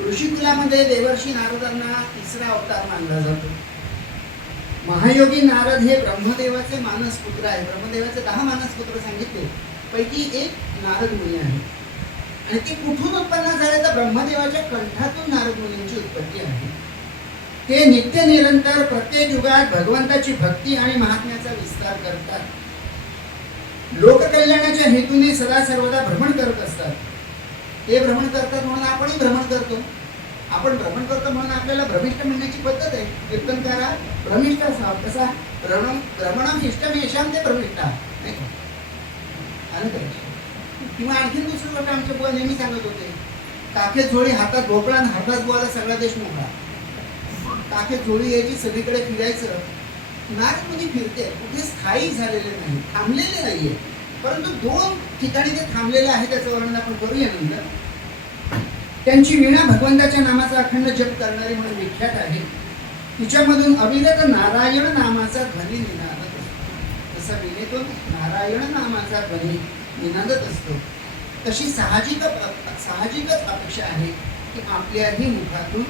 ऋषिकुलामध्ये देवर्षी नारदांना तिसरा अवतार मानला जातो. महायोगी नारद हे ब्रह्मदेवाचे मानसपुत्र आहे. ब्रह्मदेवाचे 10 मानसपुत्र सांगितले, पैकी एक नारद मुनी आहे. आणि ते कुठून उत्पन्न झाले तर ब्रह्मदेवाच्या कंठातून नारद मुनींची उत्पत्ती आहे. ते नित्य निरंतर प्रत्येक युगात भगवंताची भक्ती आणि महात्म्याचा विस्तार करतात. लोककल्याणाच्या हेतूने सदा सर्वदा भ्रमण करत असतात. ते भ्रमण करतात म्हणून आपणही भ्रमण करतो. आपण भ्रमण करतो म्हणून आपल्याला भ्रमिष्ठ म्हणण्याची पद्धत आहे. कीर्तनकारा भ्रमिष्ठ असावा. कसा भ्रमणम इष्टम येशाम ते भ्रमिष्ठा नाही का? किंवा आणखीन दुसरी गोष्ट आमचे बुवा नेहमी सांगत होते, काखेत झोळी हातात भोपळा आणि हातात बुवाला सगळा देश मोकळा. काखेत झोळी यायची, सगळीकडे फिरायचं. नारद मुनी फिरते, कुठे स्थायी झालेले नाही, थांबलेले नाहीये. परंतु 2 ठिकाणी ते थांबलेले आहे, त्याचं वर्णन आपण करूया नंतर. त्यांची वीणा भगवंताच्या नामाचा अखंड जप करणारी म्हणून विख्यात आहे. तिच्यामधून अविरत नारायण नामाचा ध्वनी निनादत असतो. तसा वीणेतून नारायण नामाचा ध्वनी निनादत असतो. तशी साहजिकच अपेक्षा आहे की आपल्याही मुखातून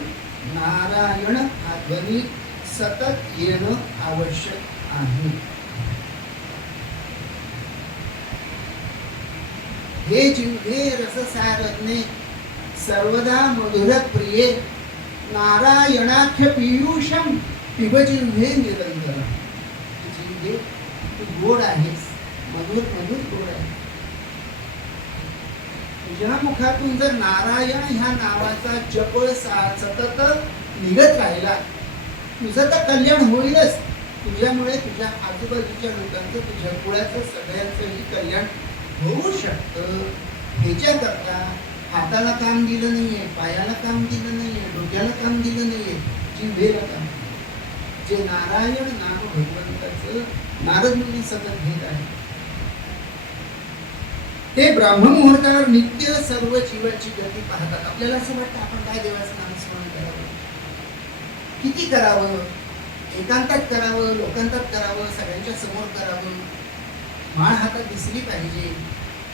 नारायण हा ध्वनी सतत येणं आवश्यक आहे. हे जिव्हे रससारज्ञे सर्वदा मधुर प्रिये नारायणाख्य पीयूषम पिब जिव्हे निरंतर. जिव्हे तू गोड आहेस, मधुर गोड आहे. तुझ्या मुखातून जर नारायण ह्या नावाचा जप सतत निघत राहिला, तुझं तर कल्याण होईलच. तुझ्यामुळे तुझ्या आजूबाजूच्या लोकांचं, तुझ्या कुळाचं, सगळ्यांचंही कल्याण होऊ शकतं. ह्याच्याकरता हाताला काम दिलं नाहीये, पायाला काम दिलं नाहीये, डोक्याला काम दिलं नाहीये, जिव्हेला काम. जे नारायण नाम भगवंताचं नारद मुनी सतत घेत आहे, ते ब्राह्ममुहूर्तावर नित्य सर्व जीवाची गती पाहतात. आपल्याला असं वाटतं आपण काय देवाचं नामस्मरण करावं, किती करावं, एकांतात करावं, लोकांतात करावं, सगळ्यांच्या समोर करावं, माळ हातात दिसली पाहिजे.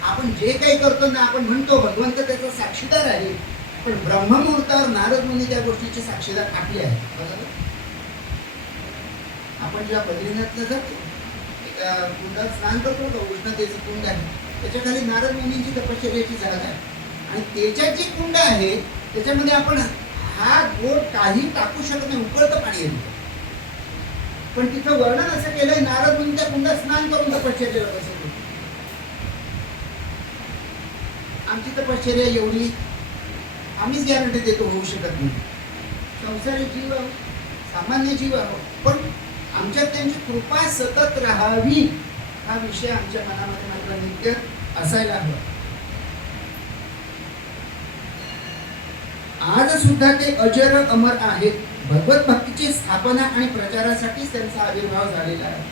आपण जे काही करतो ना, आपण म्हणतो भगवंत त्याचा साक्षीदार आहे, पण ब्रह्ममुहूर्तावर नारद मुनी त्या गोष्टीचे साक्षीदार आपले आहेत. बरोबर? आपण जेव्हा बद्रीनाथला जातो, एका कुंडात स्नान करतो का, उष्णतेचं कुंड आहे, त्याच्या खाली नारद मुनींची तपश्चर्याची जागा आहे. आणि त्याच्यात जे कुंड आहे त्याच्यामध्ये आपण हात बोट काही टाकू शकत नाही, उकळतं पाणी येतं. पण तिथं वर्णन असं केलंय, नारद मुनी त्या कुंडात स्नान करून तपश्चर्याला बसत होते. आमची तपश्चर्या एवढी आम्हीच गॅरंटी देतो होऊ शकत नाही. संसारी जीव आहोत, सामान्य जीव आहोत, पण आमच्यात त्यांची कृपा सतत राहावी हा विषय आमच्या मनामध्ये मात्र नित्य असायला हवा. आज सुद्धा ते अजर अमर आहेत. भगवत भक्तीची स्थापना आणि प्रचारासाठीच त्यांचा आविर्भाव झालेला आहे.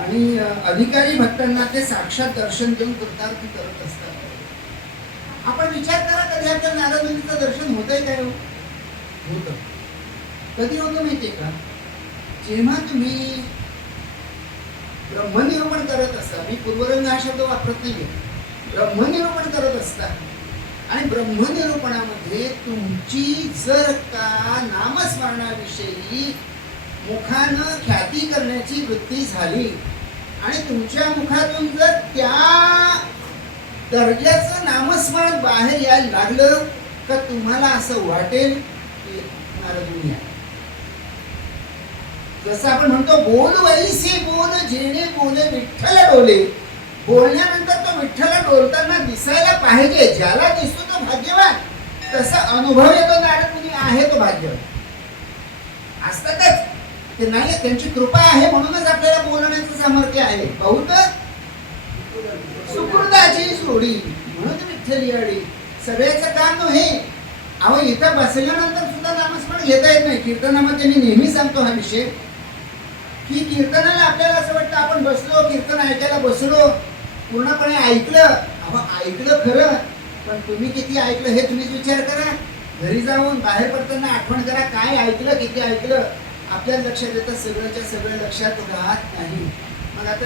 आणि अधिकारी भक्तांना ते साक्षात दर्शन देऊन कृतार्थ करत असतात. आपण विचार करा, कधी आपल्या नारद मुनीचं दर्शन होतंय काय? होतं. कधी होतं माहितीये का? जेव्हा तुम्ही ब्रह्मनिरूपण करत असता, मी पूर्वरंग हा शब्द वापरत नाहीये, ब्रह्मनिरूपण करत असता, आणि ब्रह्मनिरूपणामध्ये तुमची जर का नामस्मरणाविषयी मुखानं ख्याती करण्याची वृत्ती झाली आणि तुमच्या मुखातून जर त्या दर्जाचं नामस्मरण बाहेर यायला लागलं तर तुम्हाला असं वाटेल की नारद मुनी आहे. जसं आपण म्हणतो, बोल वैसे बोल जेणे बोले विठ्ठल डोले. बोलण्यानंतर तो विठ्ठल डोलताना दिसायला पाहिजे, ज्याला दिसतो तो भाग्यवान. तसा अनुभव येतो नारद मुनी आहे तो भाग्यवान. असतातच ते नाही, त्यांची कृपा आहे म्हणूनच आपल्याला बोलण्याचं सामर्थ्य आहे. बहुत सुकृताची सोडी म्हणून विठ्ठली आडी. सगळ्याचं काम नव्हे. अहो, इथं बसल्यानंतर सुद्धा नामस्मरण घेता येत नाही. कीर्तनामध्ये मी नेहमी सांगतो हा विषय, की कीर्तनाला आपल्याला असं वाटतं आपण बसलो, कीर्तन ऐकायला बसलो, पूर्णपणे ऐकलं. अहो, ऐकलं खरं, पण तुम्ही किती ऐकलं हे तुम्हीच विचार करा. घरी जाऊन बाहेर पडताना आठवण करा, काय ऐकलं, किती ऐकलं. आपल्या लक्षात येतं, सगळ्याच्या सगळं लक्षात राहत नाही. मग आता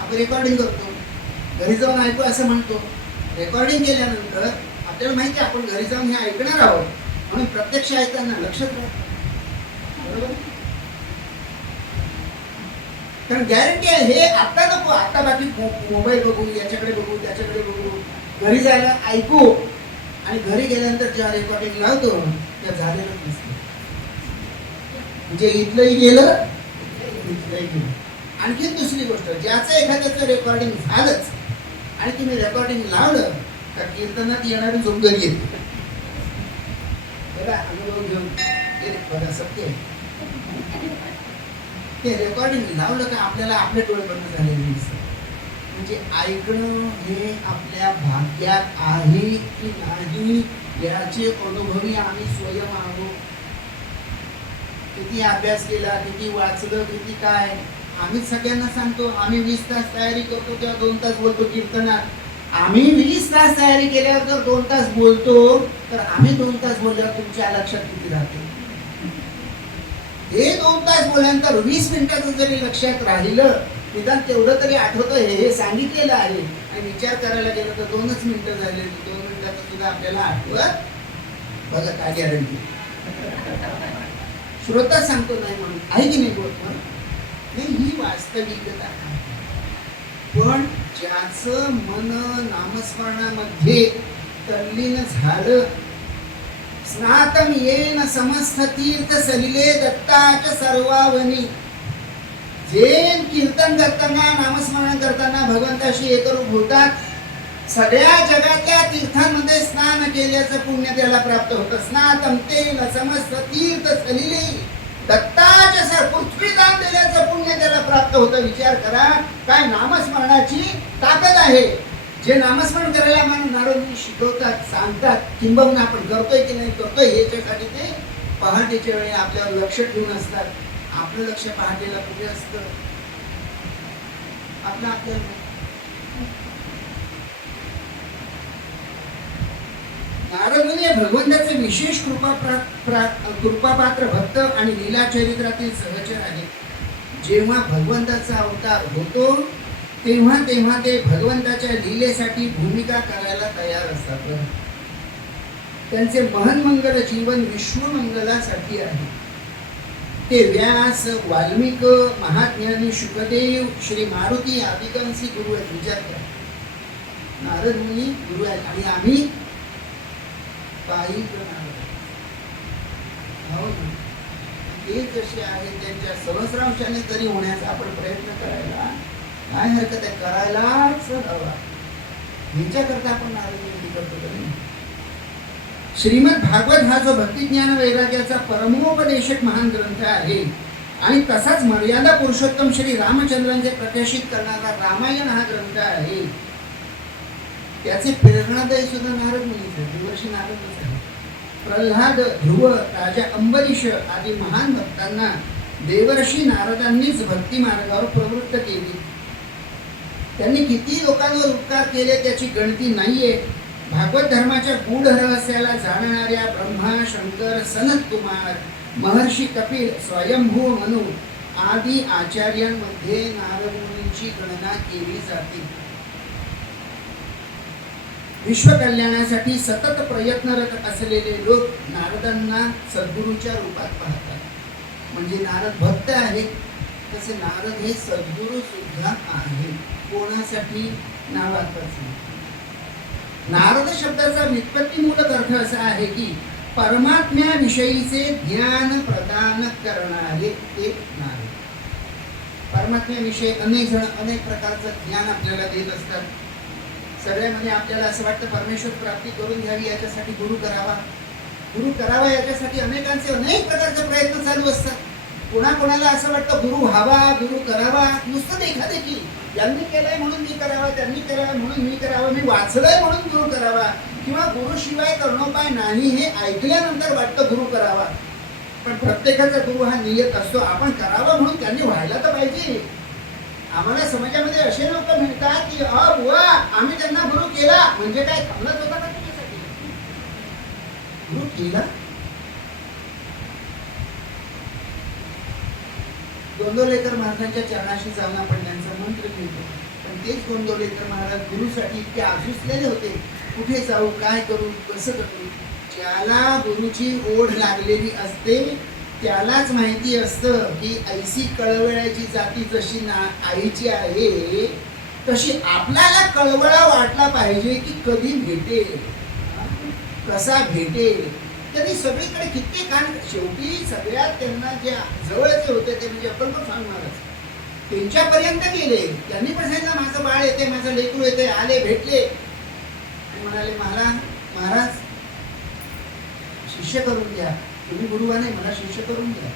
आपण रेकॉर्डिंग करतो, घरी जाऊन ऐकू असं म्हणतो, रेकॉर्डिंग केल्यानंतर आपल्याला माहिती आहे आपण घरी जाऊन हे ऐकणार आहोत, म्हणून प्रत्यक्ष ऐकताना लक्षात राहतं. बरोबर. कारण गॅरंटी आहे हे आता नको, आता बाकी मोबाईल बघू, याच्याकडे बघू, त्याच्याकडे बघू, घरी जायला ऐकू आणि घरी गेल्यानंतर जेव्हा रेकॉर्डिंग लावतो त्या झालेलंच नसतं. म्हणजे इथलंही गेलं, इथलंही गेलं. आणखी दुसरी गोष्ट, ज्याचं एखाद्याचं रेकॉर्डिंग झालंच आणि तुम्ही रेकॉर्डिंग लावलं तर कीर्तनात येणारी झोप घरी येते. बघा अनुभव घेऊन बघा सत्य आहे. ते रेकॉर्डिंग लावलं का आपल्याला आपले डोळे बंद झालेले दिसतात. म्हणजे ऐकणं हे आपल्या भाग्यात आहे की नाही याचे अनुभवी आम्ही स्वयं आहोत. किती अभ्यास केला, किती वाचलं, किती काय, आम्हीच सगळ्यांना सांगतो. आम्ही 20 तास तयारी करतो तेव्हा 2 तास बोलतो कीर्तनात. आम्ही 20 तास तयारी केल्यावर जर 2 तास बोलतो तर आम्ही 2 तास बोलल्यावर तुमच्या लक्षात किती राहते? हे 2 तास बोलल्यानंतर 20 मिनिटाचं जरी लक्षात राहिलं, निदान तेवढं तरी आठवतं हे सांगितलेलं आहे. आणि विचार करायला गेलं तर 2च मिनिटं झाले, 2 मिनिटाचं सुद्धा आपल्याला आठवत. बघा काय गॅरंटी. श्रोता सांगतो नाही म्हणून आहे की नाही बोलतो नाही, ही वास्तविकता आहे. पण ज्याचं मन नामस्मरणामध्ये तल्लीन झालं, स्नातम येन समस्त तीर्थ सलिले दत्ताच्या सर्वावनी, जे कीर्तन करताना नामस्मरण करताना भगवंताशी एकरूप होतात, सगळ्या जगातल्या तीर्थांमध्ये स्नान केल्याचं पुण्य त्याला प्राप्त होतं. स्नातम तेन समस्त तीर्थ सलिले दत्ताच्या पृथ्वी दान दिल्याचं पुण्य त्याला प्राप्त होतं. विचार करा काय नामस्मरणाची ताकद आहे. जे नामस्मरण करायला नारदमुनी शिकवतात, सांगतात, किंबहुना आपण करतोय की नाही करतोय याच्यासाठी ते पहाटेच्या वेळी आपल्यावर लक्ष ठेवून असतात. आपलं लक्ष पहाटेला कुठे असतं? आपल्याला नारदमुनी भगवंताचे विशेष कृपापात्र भक्त आणि लीला चरित्रातील सहचर आहे. जेव्हा भगवंताचा अवतार होतो तेव्हा तेव्हा ते भगवंताच्या लीलेसाठी भूमिका करायला तयार असतात. त्यांचे महन्मंगल जीवन विश्वमंगलासाठी आहे. ते व्यास, वाल्मिक, महाज्ञानी शुकदेव, श्री मारुती आदिकांशी गुरु आहेत. विचार करा, नारद मुनी गुरु आहेत आणि आम्ही काही ते जसे आहेत त्यांच्या सहस्रांशाने तरी होण्याचा आपण प्रयत्न करायला काय हरकत आहे? करायलाच हवा. ह्याच्याकरता आपण नारद मुनी करतो का नाही? श्रीमद भागवत हा जो भक्तिज्ञान वैराग्याचा परमोपदेशक महान ग्रंथ आहे आणि तसाच मर्यादा पुरुषोत्तम श्री रामचंद्रांचे प्रकाशित करणारा रामायण हा ग्रंथ आहे. त्याचे प्रेरणादायी सुद्धा नारद मुनीच आहे, देवर्षी नारदच आहे. प्रल्हाद, ध्रुव, राजा अंबरीश आदी महान भक्तांना देवर्षी नारदांनीच भक्ती मार्गावर प्रवृत्त केली. त्यांनी किती लोकांवर उपकार केले त्याची गणती नाहीये. भागवत धर्माच्या गूढ रहस्याला जाणणाऱ्या ब्रह्मा, शंकर, सनत कुमार, महर्षी कपिल, स्वयंभू मनु आदी आचार्यांमध्ये नारद मुनींची गणना केली जाते. विश्व कल्याणासाठी सतत प्रयत्नरत असलेले लोक नारदांना सद्गुरूच्या रूपात पाहतात. म्हणजे नारद भक्त आहेत तसे नारद हे सद्गुरू सुद्धा आहेत. कोणासाठी? नावापासून. नारद शब्दाचा व्युत्पत्तीमूलक अर्थ असा आहे की परमात्म्याविषयीचे ज्ञान प्रदान करणारे ते नारद. परमात्म्याविषयी अनेक जण अनेक प्रकारचं ज्ञान आपल्याला देत असतात. सगळ्यामध्ये आपल्याला असं वाटतं परमेश्वर प्राप्ती करून घ्यावी याच्यासाठी गुरु करावा याच्यासाठी अनेकांचे अनेक प्रकारचे प्रयत्न चालू असतात. कोणाकोणाला असं वाटतं गुरु व्हावा, गुरु करावा, नुसतं देखी यांनी केलंय म्हणून मी करावा, त्यांनी केलंय म्हणून मी करावा, मी वाचलंय म्हणून गुरु करावा, किंवा गुरुशिवाय करणोपाय नाही हे ऐकल्यानंतर वाटतं गुरु करावा. पण प्रत्येकाचा गुरु हा नियत असतो. आपण करावा म्हणून त्यांनी व्हायला तर पाहिजे. आम्हाला समाजामध्ये असे लोक मिळतात की बुवा आम्ही त्यांना गुरु केला म्हणजे काय थांबलंच होता का तुझ्यासाठी? गुरु केला. गोंदवलेकर महाराजांच्या चरणाशी जाऊन आपण त्यांचा मंत्र घेतो. पण तेच गोंदवले तर महाराज गुरुसाठी इतके आसुसलेले होते, कुठे जाऊ, काय करू, कसं करू. ज्याला गुरुची ओढ लागलेली असते त्यालाच माहिती असतं की ऐशी कळवळ्याची जाती जशी आईची आहे तशी आपल्याला कळवळा वाटला पाहिजे की कधी भेटेल, कसा भेटेल. त्यांनी सगळीकडे किती कान, शेवटी सगळ्यात त्यांना जे जवळचे होते ते म्हणजे अक्कलकोट स्वामी महाराज त्यांच्यापर्यंत गेले. त्यांनी पण सांगितलं माझं बाळ येते, माझं लेकरू येते, आले, भेटले आणि म्हणाले मला महाराज शिष्य करून द्या, तुम्ही गुरुवा नाही, मला शिष्य करून द्या.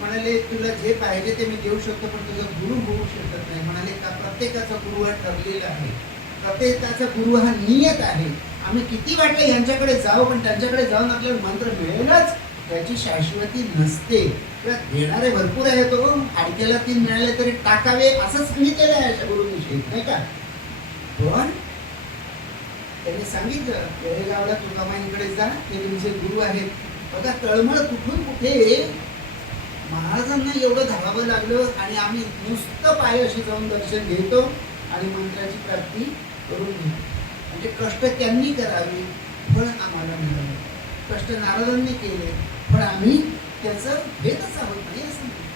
म्हणाले तुला जे पाहिजे ते मी देऊ शकतो पण तुझा गुरु होऊ शकत नाही. म्हणाले का प्रत्येकाचा गुरु हा ठरलेला आहे, प्रत्येकाचा गुरु हा नियत आहे. आम्ही किती वाटले यांच्याकडे जाऊ पण त्यांच्याकडे जाऊन आपल्याला मंत्र मिळेलच त्याची शाश्वती नसते. घेणारे भरपूर आहे, तो हाडक्याला 3 मिळाले तरी टाकावे असं सांगितलेलं आहे अशा गुरुविषयी, नाही का. पण त्यांनी सांगितलं वेळेगावला तुकामाईंकडे जा, ते तुमचे गुरु आहेत. बघा तळमळ कुठून कुठे महाराजांना एवढं धावावं लागलं आणि आम्ही नुसतं पायाशी जाऊन दर्शन घेतो आणि मंत्राची प्राप्ती करून घेतो. म्हणजे कष्ट त्यांनी करावे पण आम्हाला मिळालं, कष्ट नारदांनी केले पण आम्ही त्याचं भेदच आहोत नाही असं नाही.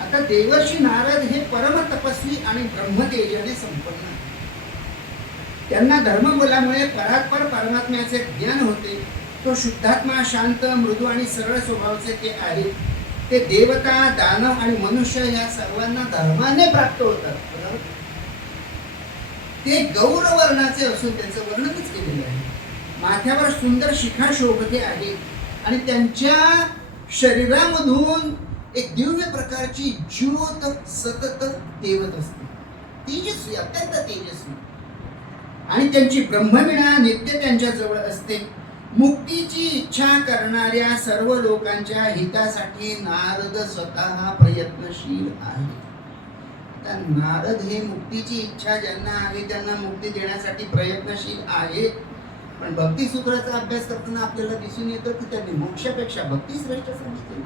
आता देवर्षी नारद हे परम तपस्वी आणि ब्रह्मतेजाने संपन्न. त्यांना धर्मबलामुळे परात्पर परमात्म्याचे ज्ञान होते. तो शुद्धात्मा, शांत, मृदू आणि सरळ स्वभावाचे ते आहेत. ते देवता, दानव आणि मनुष्य या सर्वांना धर्माने प्राप्त होतात. ते गौरवर्णाचे असून त्यांचं वर्णनच केलेलं आहे. माथ्यावर सुंदर शिखा शोभते आहे आणि त्यांच्या शरीरामधून एक दिव्य प्रकारची ज्योत सतत देवत असते, तेजस्वी, अत्यंत तेजस्वी. आणि त्यांची ब्रह्मवीणा नित्य त्यांच्या जवळ असते. मुक्तीची इच्छा करणाऱ्या सर्व लोकांच्या हितासाठी नारद स्वतः प्रयत्नशील आहे. तर नारद हे मुक्तीची इच्छा ज्यांना आहे त्यांना मुक्ती देण्यासाठी प्रयत्नशील आहे. पण भक्ती सूत्राचा अभ्यास करताना आपल्याला दिसून येतं की त्यांनी मोक्षापेक्षा भक्ती श्रेष्ठ सांगितले.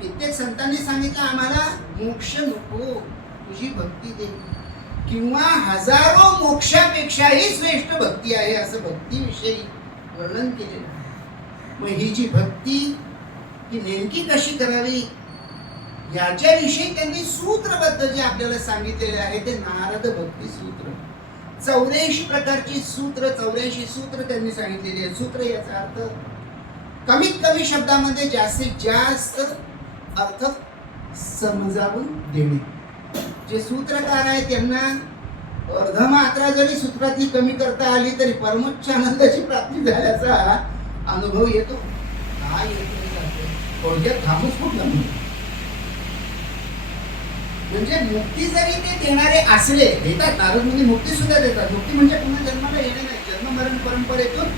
कित्येक संतांनी सांगितलं आम्हाला मोक्ष नको, तुझी भक्ती दे, किंवा हजारो मोक्षापेक्षाही श्रेष्ठ भक्ती आहे असं भक्तीविषयी वर्णन केलेलं आहे. मग ही जी भक्ती ही नेमकी कशी करावी याच्याविषयी त्यांनी सूत्रबद्ध जे आपल्याला सांगितलेले आहे ते नारद भक्ती सूत्र. 84 प्रकारची सूत्र, 84 सूत्र त्यांनी सांगितलेली आहेत. सूत्र याचा अर्थ कमीत कमी शब्दामध्ये जास्तीत जास्त अर्थ समजावून देणे. जे सूत्रकार आहे त्यांना अर्धमात्रा जरी सूत्रातली कमी करता आली तरी परमोच्च आनंदाची प्राप्ती झाल्याचा अनुभव येतो. काय येतो थोडक्यात थांबूच खूप लांब. म्हणजे मुक्ती जरी ते देणारे असले, देतात नारद मुनी मुक्ती सुद्धा देतात. मुक्ती म्हणजे पुन्हा जन्माला येणे नाही, जन्म मरण परंपरेतून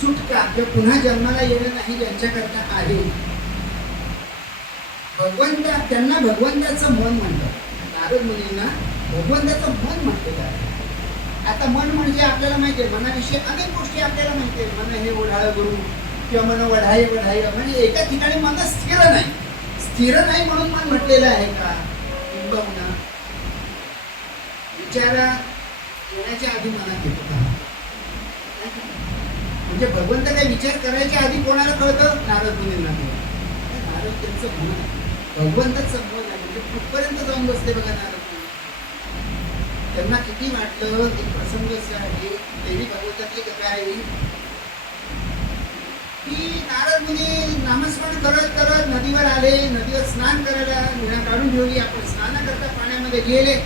सुटका किंवा पुन्हा जन्माला येणं नाही ज्यांच्याकरता आहे. भगवंत त्यांना भगवंताचं मन म्हणतात. नारद मुनींना भगवंताचं मन म्हटलेलं आहे. आता मन म्हणजे आपल्याला माहिती आहे, मनाविषयी अनेक गोष्टी आपल्याला माहिती आहे. मन हे ओढाळ गुरु किंवा मन वढाई वढाई, म्हणजे एका ठिकाणी मन स्थिर नाही, स्थिर नाही म्हणून मन म्हटलेलं आहे का. किंबहुना विचारा येण्याच्या आधी मनात येतो का, म्हणजे भगवंत काही विचार करायच्या आधी कोणाला कळतं, नारद मुनींना कळतं. नारद त्यांचं मन भगवंतच संभव नाही, म्हणजे कुठपर्यंत जाऊन बसले बघा नारद मुनी. त्यांना किती वाटलं. एक प्रसंग आहे, देवी भागवतातली कथा आहे की नारद मुनी नामस्मरण करत करत नदीवर आले. नदीवर स्नान करायला विणा काढून ठेवली. आपण स्नान करता पाण्यामध्ये गेले.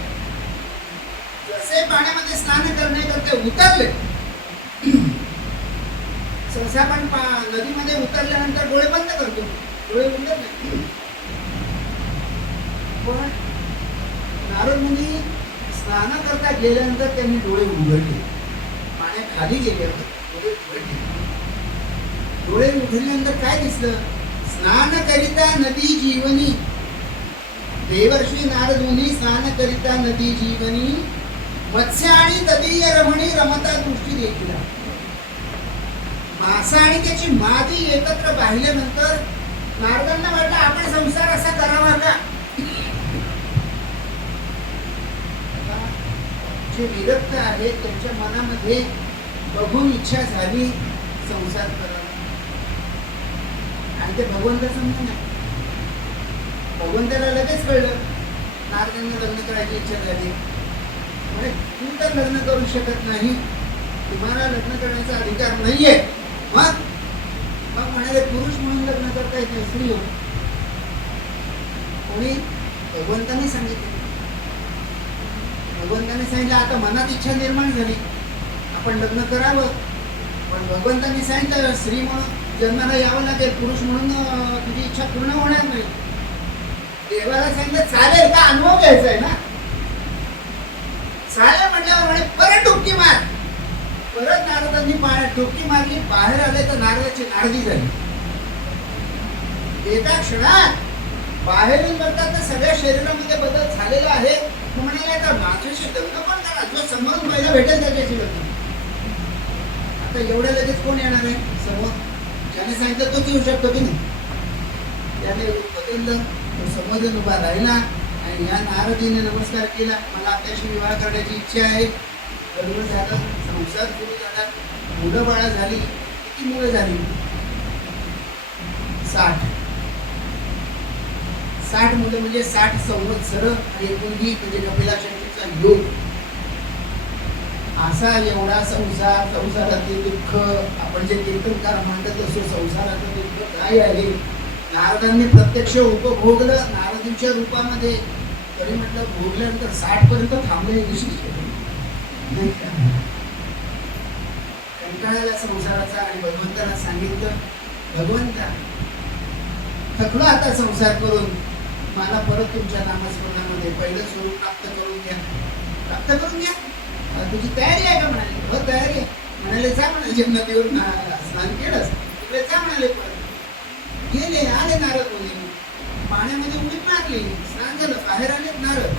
जसे पाण्यामध्ये स्नान करण्याकरता उतरले, सहसा पण नदीमध्ये उतरल्यानंतर डोळे बंद करतो, डोळे उघडत नाही. पण नारद मुनी स्नान करता गेल्यानंतर त्यांनी डोळे उघडले. पाण्याखाली गेल्यावर डोळे उघडले. डोळे उघडल्यानंतर काय दिसलं, स्नान करिता नदी जीवनी. देवर्षी नारद मुनी स्नान करिता नदी जीवनी, मत्स्य आणि तदीय रमणी रमता दृष्टी देखील. मासा आणि त्याची मादी एकत्र पाहिल्यानंतर नारदांना वाटलं आपण संसार असा करावा का? जे विरक्त आहेत त्यांच्या मनामध्ये बघून इच्छा झाली संसार करावा, आणि ते भगवंत समजून भगवंताला लगेच कळलं नारदांना लग्न करायची इच्छा झाली. म्हणजे तू तर लग्न करू शकत नाही, तुम्हाला लग्न करण्याचा अधिकार नाहीये. मग म्हणाले पुरुष म्हणून लग्न करता येत नाही, स्त्री हो. कोणी? भगवंताने सांगितलं. भगवंताने सांगितलं आता मनात इच्छा निर्माण झाली, आपण लग्न करावं. पण भगवंताने सांगितलं स्त्री म्हणून जन्माला यावं लागेल, पुरुष म्हणून तुझी इच्छा पूर्ण होणार नाही. देवाला सांगितलं चालेल का, अनुभव घ्यायचा आहे ना. चालेल म्हटल्यावर म्हणे परत डुबकी मार. परत नारदांनी डुबकी मारली, बाहेर आले तर नारदाची नारदी झाली. एका क्षणात बाहेरून बघतात तर सगळ्या शरीरामध्ये बदल झालेला आहे. म्हणाले तर माझ्याशी लग्न पण करा, जो समोरून पहिला भेटेल त्याच्याशी लग्न. आता एवढ्या लगेच कोण येणार आहे समोर? ज्याने सांगितलं तोच येऊ शकतो की नाही. त्याने बदललं, तो समोरून उभा राहिला आणि या नारदीने नमस्कार केला, मला आपल्याशी विवाह करण्याची इच्छा आहे. लग्न झालं, संसार सुरू झाला, मुलं बाळा झाली. किती मुलं झाली? 60 मुलं म्हणजे 60 संवत्सर आणि मुलगी म्हणजे कपिलाशंकरचा योग. असा एवढा संसारातील दुःख, आपण जे कीर्तनकार म्हणतात असो संसाराचं दुःख काय आहे नारदांनी प्रत्यक्ष उपभोगलं नारदींच्या रूपामध्ये. तरी म्हटलं भोगल्यानंतर 60 पर्यंत थांबले विशिष्ट कंटाळाला संसाराचा. आणि भगवंताला सांगितलं भगवंता थकलो आता संसार करून, मला परत तुमच्या नामस्मरणामध्ये पहिलं स्वरूप प्राप्त करून घ्या. तुझी तयारी आहे का? म्हणाले हो तयारी आहे. म्हणाले जा म्हणाले नदीवर स्नान केलंस तिकडे जा म्हणाले. परत गेले, आले नारद मुनी, पाण्यामध्ये उडी मारली, स्नान झालं, बाहेर आले नारद.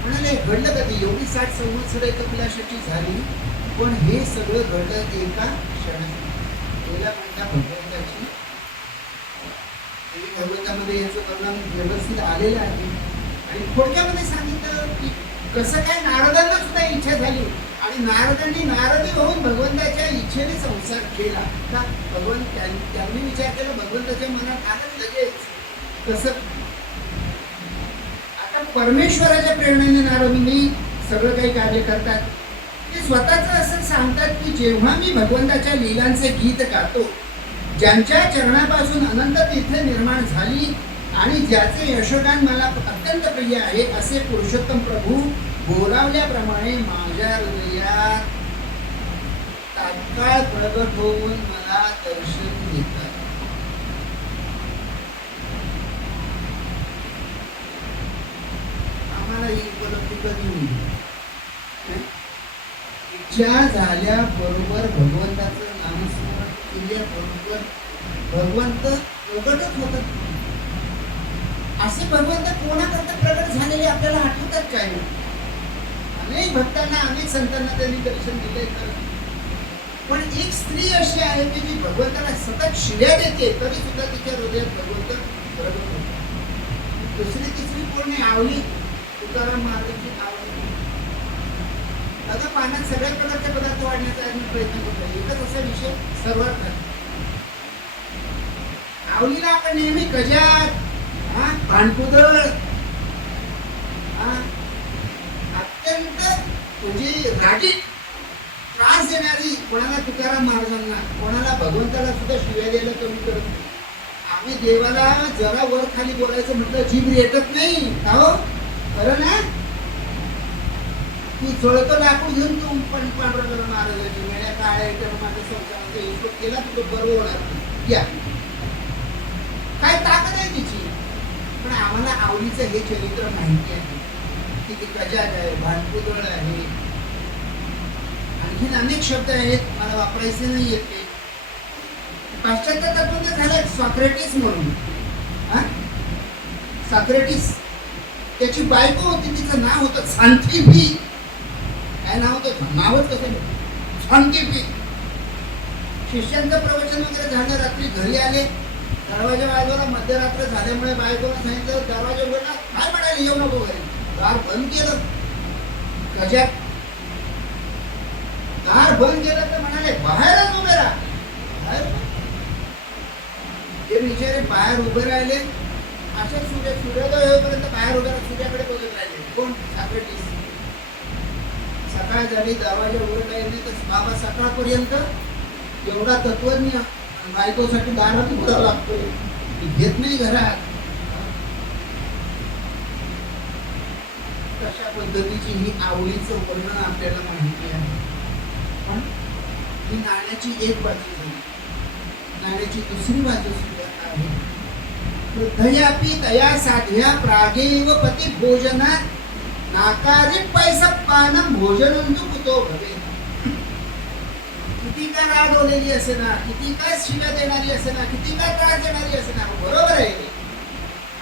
म्हणाले घडलं कधी? एवढी 60 संवत्सर कपिलाशंकरची झाली, पण हे सगळं घडलं एका क्षणात. गेला म्हणता भगवंताची भगवंतामध्ये याचं परिणाम व्यवस्थित आलेला आहे. आणि थोडक्यामध्ये सांगितलं की कसं काय नारदांना सुद्धा इच्छा झाली आणि नारदांनी नारदी होऊन भगवंताच्या इच्छेने संसार केला का? त्यांनी विचार केला, भगवंताच्या मनात आलं लगेच. कसं? आता परमेश्वराच्या प्रेरणेने नारदमुनी सगळं काही कार्य करतात. ते स्वतःच असं सांगतात की जेव्हा मी भगवंताच्या लीलांचे गीत गातो, ज्यांच्या चरणापासून अनंत तीर्थ निर्माण झाली आणि ज्याचे यशोगान मला अत्यंत प्रिय आहे, असे पुरुषोत्तम प्रभू बोलावल्याप्रमाणे माझ्या हृदयात तात्काळ प्रगट होऊन मला दर्शन देतात. आम्हाला ही उपलब्धी कधी होईल? इच्छा झाल्या बरोबर भगवंताचं नामस्मरण केल्याबरोबर भगवंत प्रगटच होतात. असे भगवंत कोणाकरता प्रगट झालेले आपल्याला आठवतात काय? अनेक भक्तांना अनेक संतांना त्यांनी दर्शन दिले. पण एक स्त्री अशी आहे की जी भगवंताला सतत शिव्या देते तरी सुद्धा तिच्या हृदयात भगवंत प्रगट होतो. दुसरी तिसरी कोण नाही, आवली तुकाराम महाराजांची आवली. आता पाण्यात सगळ्या प्रकारचे पदार्थ वाढण्याचा आम्ही प्रयत्न करतो. एकच असा विषय सर्वात आवलीला आपण नेहमी गजात भांडकुदळ अत्यंत म्हणजे रागीट त्रास देणारी, कोणाला तुकाराम महाराजांना, कोणाला भगवंताला सुद्धा शिव्या द्यायला कमी करत नाही. आम्ही देवाला जरा वर खाली बोलायचं म्हटलं जीभ रेटत नाही का हो? खरं ना? तू जळतो लाकूड घेऊन तू पण पांडुरंग महाराजांची वेळ्या काळ्या माझ्या संसाराचा हिशोब केला तुझं बरोबर होणार या काय ताकद आहे तिची. पण आम्हाला आवडीचं हे चरित्र माहिती आहे की ती गजात आहे, भांडकुदळ आहे, आणखीन अनेक शब्द आहेत मला वापरायचे नाही येत. ते पाश्चात्य तत्वज्ञ झाला सॉक्रेटिस म्हणून. सॉक्रेटिस त्याची बायको होती, तिचं नाव होतं शांतिपी. काय नाव होतं? नावच कसं शांतिपी. शिष्यांचं प्रवचन वगैरे झालं, रात्री घरी आले, दरवाजा वाजवला, मध्यरात्र झाल्यामुळे बायकोला सांगितलं दरवाजा उघडला, काय म्हणाले येऊ नको घरी, दार बंद केलं. कशात? दार बंद केलं तर म्हणाले बाहेरच उभे राहा. ते बिचारे बाहेर उभे राहिले, अशा सूर्योदय होईपर्यंत बाहेर उभे सूर्याकडे बघत राहिले. कोण? सॉक्रेटिस. सकाळ झाली, दरवाजा उघडला येणे तर बाबा सकाळपर्यंत एवढा तत्वज्ञ बायकोसाठी दारात उभा लागतोय, घेत नाही घरात. कशा पद्धतीची ही आवडीचं वर्णन आपल्याला माहिती आहे. पण ही नाण्याची एक बाजू झाली, नाण्याची दुसरी बाजू सुद्धा आहे. हृदयापी तया साध्या प्रागेव पती भोजनात नाकारी पैसप्पानं भोजनंतु कुतो भवे. किती का रागवलेली असे ना, किती काय शिव्या देणारी असे ना, किती काय त्रास देणारी असे ना, बरोबर आहे.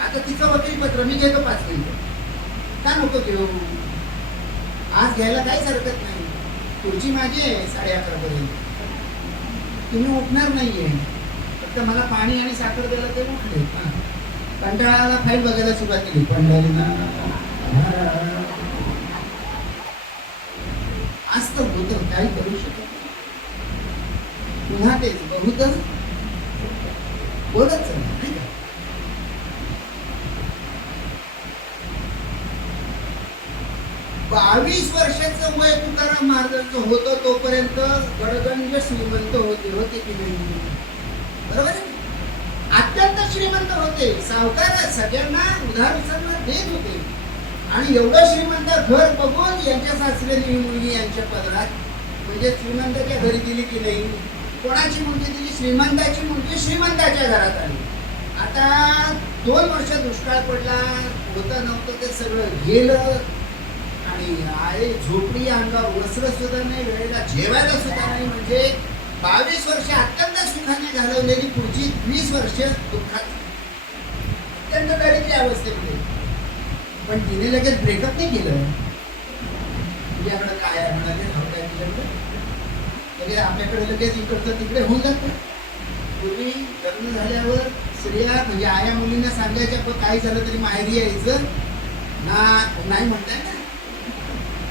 आता तिचं वकील पत्र मी घेतो 5 मिनिटं, का नको घेऊ? आज घ्यायला काहीच हरकत नाही. खुर्ची माझी आहे 11:30 पर्यंत, तुम्ही उठणार नाहीये, फक्त मला पाणी आणि साखर द्यायला ते उठले. कंटाळाला फाईल बघायला सुरुवात केली. आज तर होतं, काही करू शकत नाही. पुन्हा तेच बहुत बोलत नाही का? 22 वर्षाचं वय तुकाराम महाराजांचं होतं तोपर्यंत गडगंज श्रीमंत होते की नाही? बरोबर आहे. अत्यंत श्रीमंत होते, सावकार सगळ्यांना उधार उचलणार देत होते. आणि एवढं श्रीमंत घर बघून यांच्या सासऱ्याने मुलगी यांच्या पदरात, म्हणजे श्रीमंताच्या घरी दिली की नाही? कोणाची मुलगी दिली? श्रीमंताची मुलगी श्रीमंताच्या घरात आली. आता 2 वर्ष दुष्काळ पडला, होतं नव्हतं ते सगळं गेलं. आणि आहे झोपडी, अंगावर वस्त्र सुद्धा नाही, वेळेला जेवायला सुद्धा नाही. म्हणजे 22 वर्ष अत्यंत सुखाने घालवलेली पुढची 20 वर्ष दुःखात, अत्यंत दारिद्र्य अवस्थेमध्ये. पण तिने लगेच ब्रेकअप नाही केलं. तुझ्याकडे काय आहे म्हणाले, राहू काय तुझ्याकडे, लगेच आपल्याकडे लगेच इकडचं तिकडे होऊन जातं. पूर्वी लग्न झाल्यावर स्त्रिया म्हणजे आया मुलींना सांगायच्या काही झालं तरी माहेरी यायचं ना, नाही म्हणताय ना,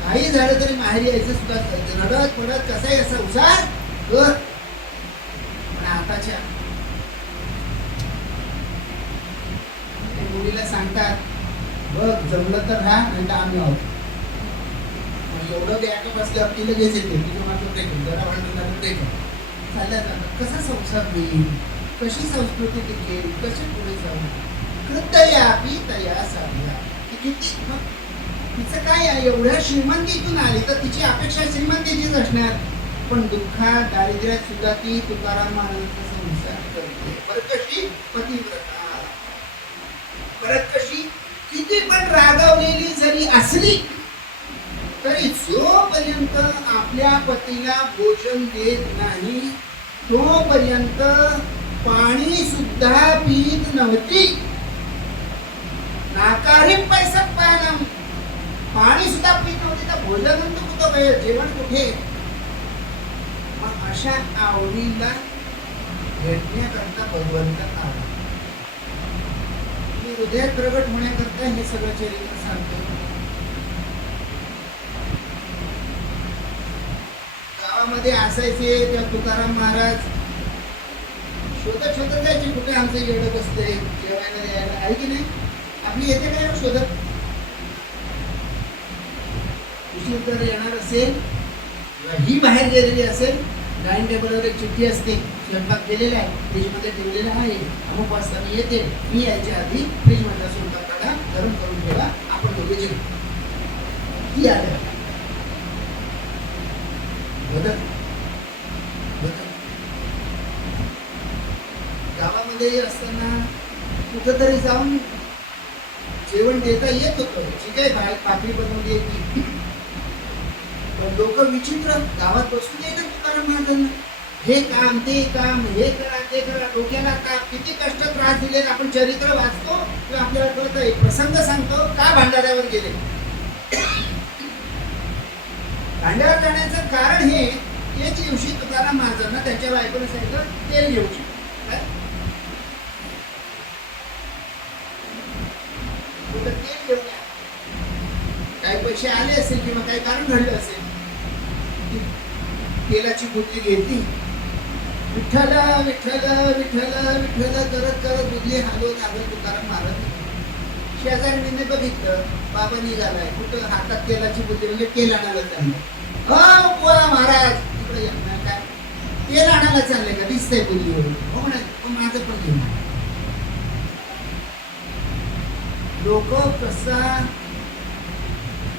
काही झालं तरी माहेरी यायचं सुद्धा, रडत पडत कसाही असा हुशार कर. पण आताच्या मुलीला सांगतात बघ जमलं तर राहा, नाही तर आम्ही आहोत. एवढं द्यायला बसल्यावर ती लगेच येते, तुझं माझं ब्रेक जरा वाटलं ब्रेक चालल्या जातात. कसा संसार होईल, कशी संस्कृती टिकेल, कशी पुढे जाऊ? कृतयापि तया साध्या. किती तिचं काय आहे, एवढ्या श्रीमंतीतून आली तर तिची अपेक्षा श्रीमंतीचीच असणार. पण दुःखात दारिद्र्यात सुद्धा ती तुकाराम महाराजांचा संसार करते. परत कशी? पतिव्रता. परत कशी? किती पण रागावलेली जरी असली तरी जोपर्यंत आपल्या पतीला भोजन देत नाही तोपर्यंत पाणी सुद्धा पीत नव्हती. नाकारी पैसप्पानं, पाणी सुद्धा पीत नव्हती तर भोजन कुठं, जेवण कुठे? मग अशा आवडीला भेटण्याकरता भगवंत आला. मी हृदयात प्रगट होण्याकरता हे सगळं चरित्र सांगतो. गावामध्ये असायचे त्या तुकाराम महाराज, शोधत शोधत जायचे कुठे आमचं येडं बसतंय जेवायला द्यायला, आहे की नाही? आपली येते काय शोधत? उशीर जर येणार असेल, ही बाहेर गेलेली असेल, डायनिंग टेबलवर एक चिठ्ठी असते, स्वयंपाक केलेला आहे, फ्रीजमध्ये ठेवलेला आहे, अमुक वाजता मी येते, मी यायच्या आधी फ्रीजमधला स्वयंपाक काढा, गरम करून ठेवा, आपण दोघे जेवू. ती आल्या बदल बदल. गावामध्ये असताना कुठंतरी जाऊन जेवण देता येत होतं, ठीक आहे, बाहेर पापडी बनवली येते, पण लोक विचित्र, गावात बसून दे ना तुकाराम महाराजांना, हे काम ते काम, हे करा ते करा, डोक्याला का किती कष्ट त्रास दिलेत. आपण चरित्र वाचतो किंवा आपल्याला कळतं, एक प्रसंग सांगतो, का भांडाऱ्यावर गेले. भांड्यावर जाण्याचं कारण हे, एक दिवशी तुकाराम महाराजांना त्यांच्या बायकोने सांगितलं तेल घेऊन. तेवढं तेल घेऊन या. काही पैसे आले असेल किंवा काही कारण घडलं असेल, ती तेलाची बुदली घेतली, विठ्ठल विठ्ठल विठ्ठल विठ्ठल करत करत बुदली हलवत हलवत तुकाराम मारत. शेजारीने बघितलं, बाबा निघालाय, कुठं हातात तेलाची बुदली, म्हणजे तेल आणायला चाललं. बोला महाराज, तिकडे काय तेल आणायला चाललंय का, दिसतंय बुदलीवर? हो म्हणाले, माझं पण घेऊन. लोक कसा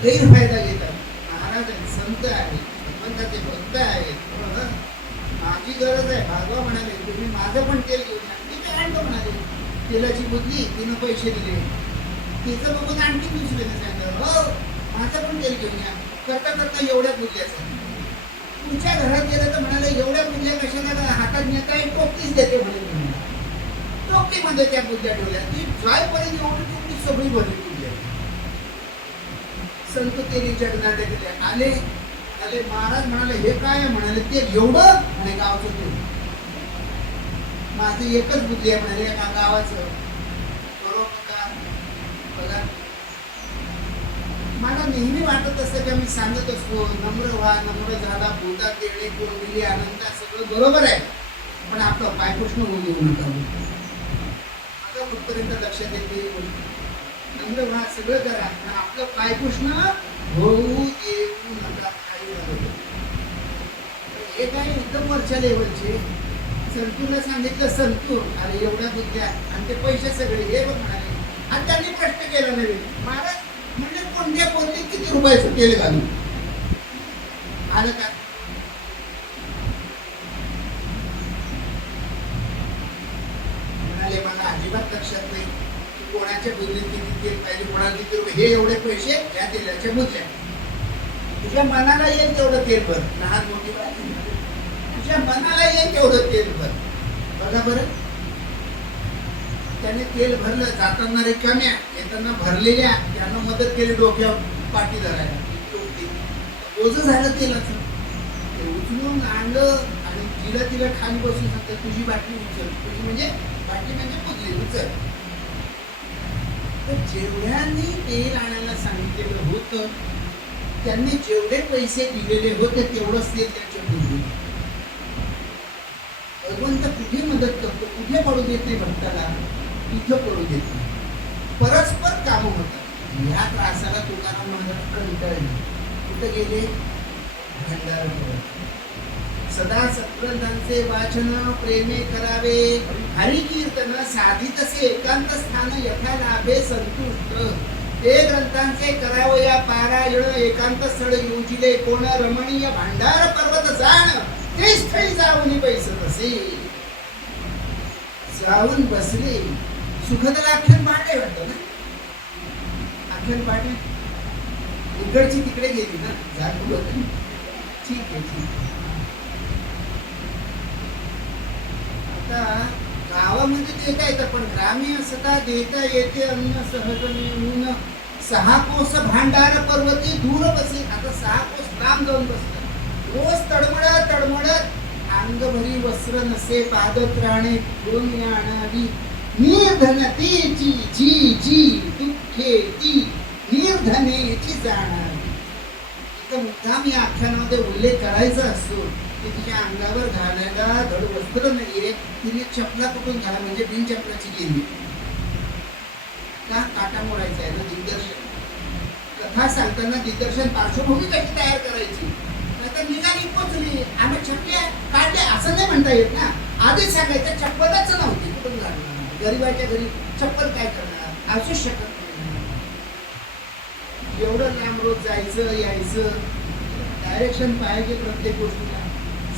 गैरफायदा घेतात. महाराज संत आहे, भगवंताचे भक्त आहेत, माझी गरज आहे. भागवा म्हणाले, तुम्ही माझं पण तेल घेऊन या. मी काय आणतो म्हणाले, तेलाची बुदली, तिनं पैसे दिले. तिचं बघून आणखी दुसऱ्याने सांगितलं, हो माझं पण तेल घेऊन या. करता करता एवढ्या बुदल्याचं. तुमच्या घरात गेलं तर म्हणाले, एवढ्या बुदल्या कशाला हातात नेता, एक टोपलीच देते म्हणे. टोपलीमध्ये त्या बुदल्या ठेवल्या, ती जायपर्यंत एवढी टोपली सगळी भरली बुदल्या. संत तेली जगनाटे गेले, आले आले. महाराज म्हणाले, हे काय? म्हणाले, ते एवढं म्हणे, गावचं तेल. माझं एकच बुद्धी आहे म्हणाले, का गावाचं. बघा, मला नेहमी वाटत असतं का, मी सांगत असतो, नम्र व्हा, नम्र झाला, बोधा केले, कोंडिली आनंद, सगळं बरोबर आहे, पण आपलं पायपुष्ण होऊ देऊ नका. माझा कुठपर्यंत लक्षात येते, नम्र व्हा, सगळं करा, पण आपलं पायपुष्ण होऊ देऊ नका. हे काय एकदम वरच्या लेवलचे. संतूला सांगितलं, संतू अरे एवढ्या बुद्ध्या आणि ते पैसे सगळे हे बघ म्हणाले. आणि त्यांनी प्रश्न केला नवीन, महाराज म्हणजे कोणत्या पोतीत किती रुपयाचं तेल घालू? आलं का? म्हणाले, मला अजिबात लक्षात नाही की कोणाच्या बुद्धीत किती तेल पाहिजे, कोणाला किती रुपये. हे एवढे पैसे या तेलाच्या बुद्ध्या. तुझ्या मनाला येईल तेवढं तेल भर. लहान मोठी तुझ्या मनाला येईल तेवढं तेल भर. बघा बरं, त्याने तेल भरलं, जाताना रिकाम्या, येताना भरलेल्या, त्यांना मदत केली डोक्यावर पाठी धरायला. ओझं झालं तेलाचं, ते उचलून आणलं आणि तिला तिला खाली बसून सांगतात, तुझी बाटली उचल. तुझी म्हणजे बाटली म्हणजे बुदली उचल. तर जेवढ्यांनी तेल आणायला सांगितलेलं होतं, त्यांनी जेवढे पैसे दिलेले होते तेवढंच तेल त्यांच्या बुद्धीत. भगवंत कुठे मदत करतो, कुठे पडू देत नाही भक्ताला, तिथं पडू देत नाही. परस्पर कामं होतात. ह्या त्रासाला तुकाराम महाराज विचारले, कुठे गेले? भंडारा. सदा सत्ग्रंथांचे वाचन प्रेमे करावे, हरी कीर्तन साधितसे एकांत स्थान यथा लाभे संतुष्ट. ते ग्रंथांचे करावया पारायण, एकांत स्थळ योजिले कोण रमणीय भांडार पर्वत जाण, ते स्थळी जाऊन पैसत असे. जाऊन बसले. सुखदला आख्यान पाठ वाटतं ना, आख्यान पाठ इकडची तिकडे गेली ना, जागू ठीक आहे ठीक आहे. आता गावामध्ये देता येतं, पण ग्रामीण सदा देता येते अन्न सहज मिळून. 6 कोस भांडार पर्वती दूर बसे. आता 6 कोस लांब जाऊन बसतात. रोज तडमडत तडमडत, अंगभरी वस्त्र नसे, पादत्राणे दोन आणावी. निर्धनतेची जी जी दुःखे ती निर्धनेची जाणावी. इथं मुद्दाम या आख्यानामध्ये उल्लेख करायचा असतो की तिच्या अंगावर घालायला धड वस्त्र नाहीये, तिने चपला कुठून घाला, म्हणजे बिन चपलाची गेली का? काटा मोडायचा आहे ना दिग्दर्शन. कथा सांगताना दिग्दर्शन पार्श्वभूमी कशी तयार करायची, नाहीतर निघाली पोचली आम्ही चपल्या काढल्या असं नाही म्हणता येत ना. आधी सांगायचं चप्पलच नव्हती, कुठून घालणार? गरीबाच्या घरी चप्पल काय करणार? असू शकत नाही. एवढं लांब रोज जायचं यायचं, डायरेक्शन पाहिजे प्रत्येक गोष्टीला.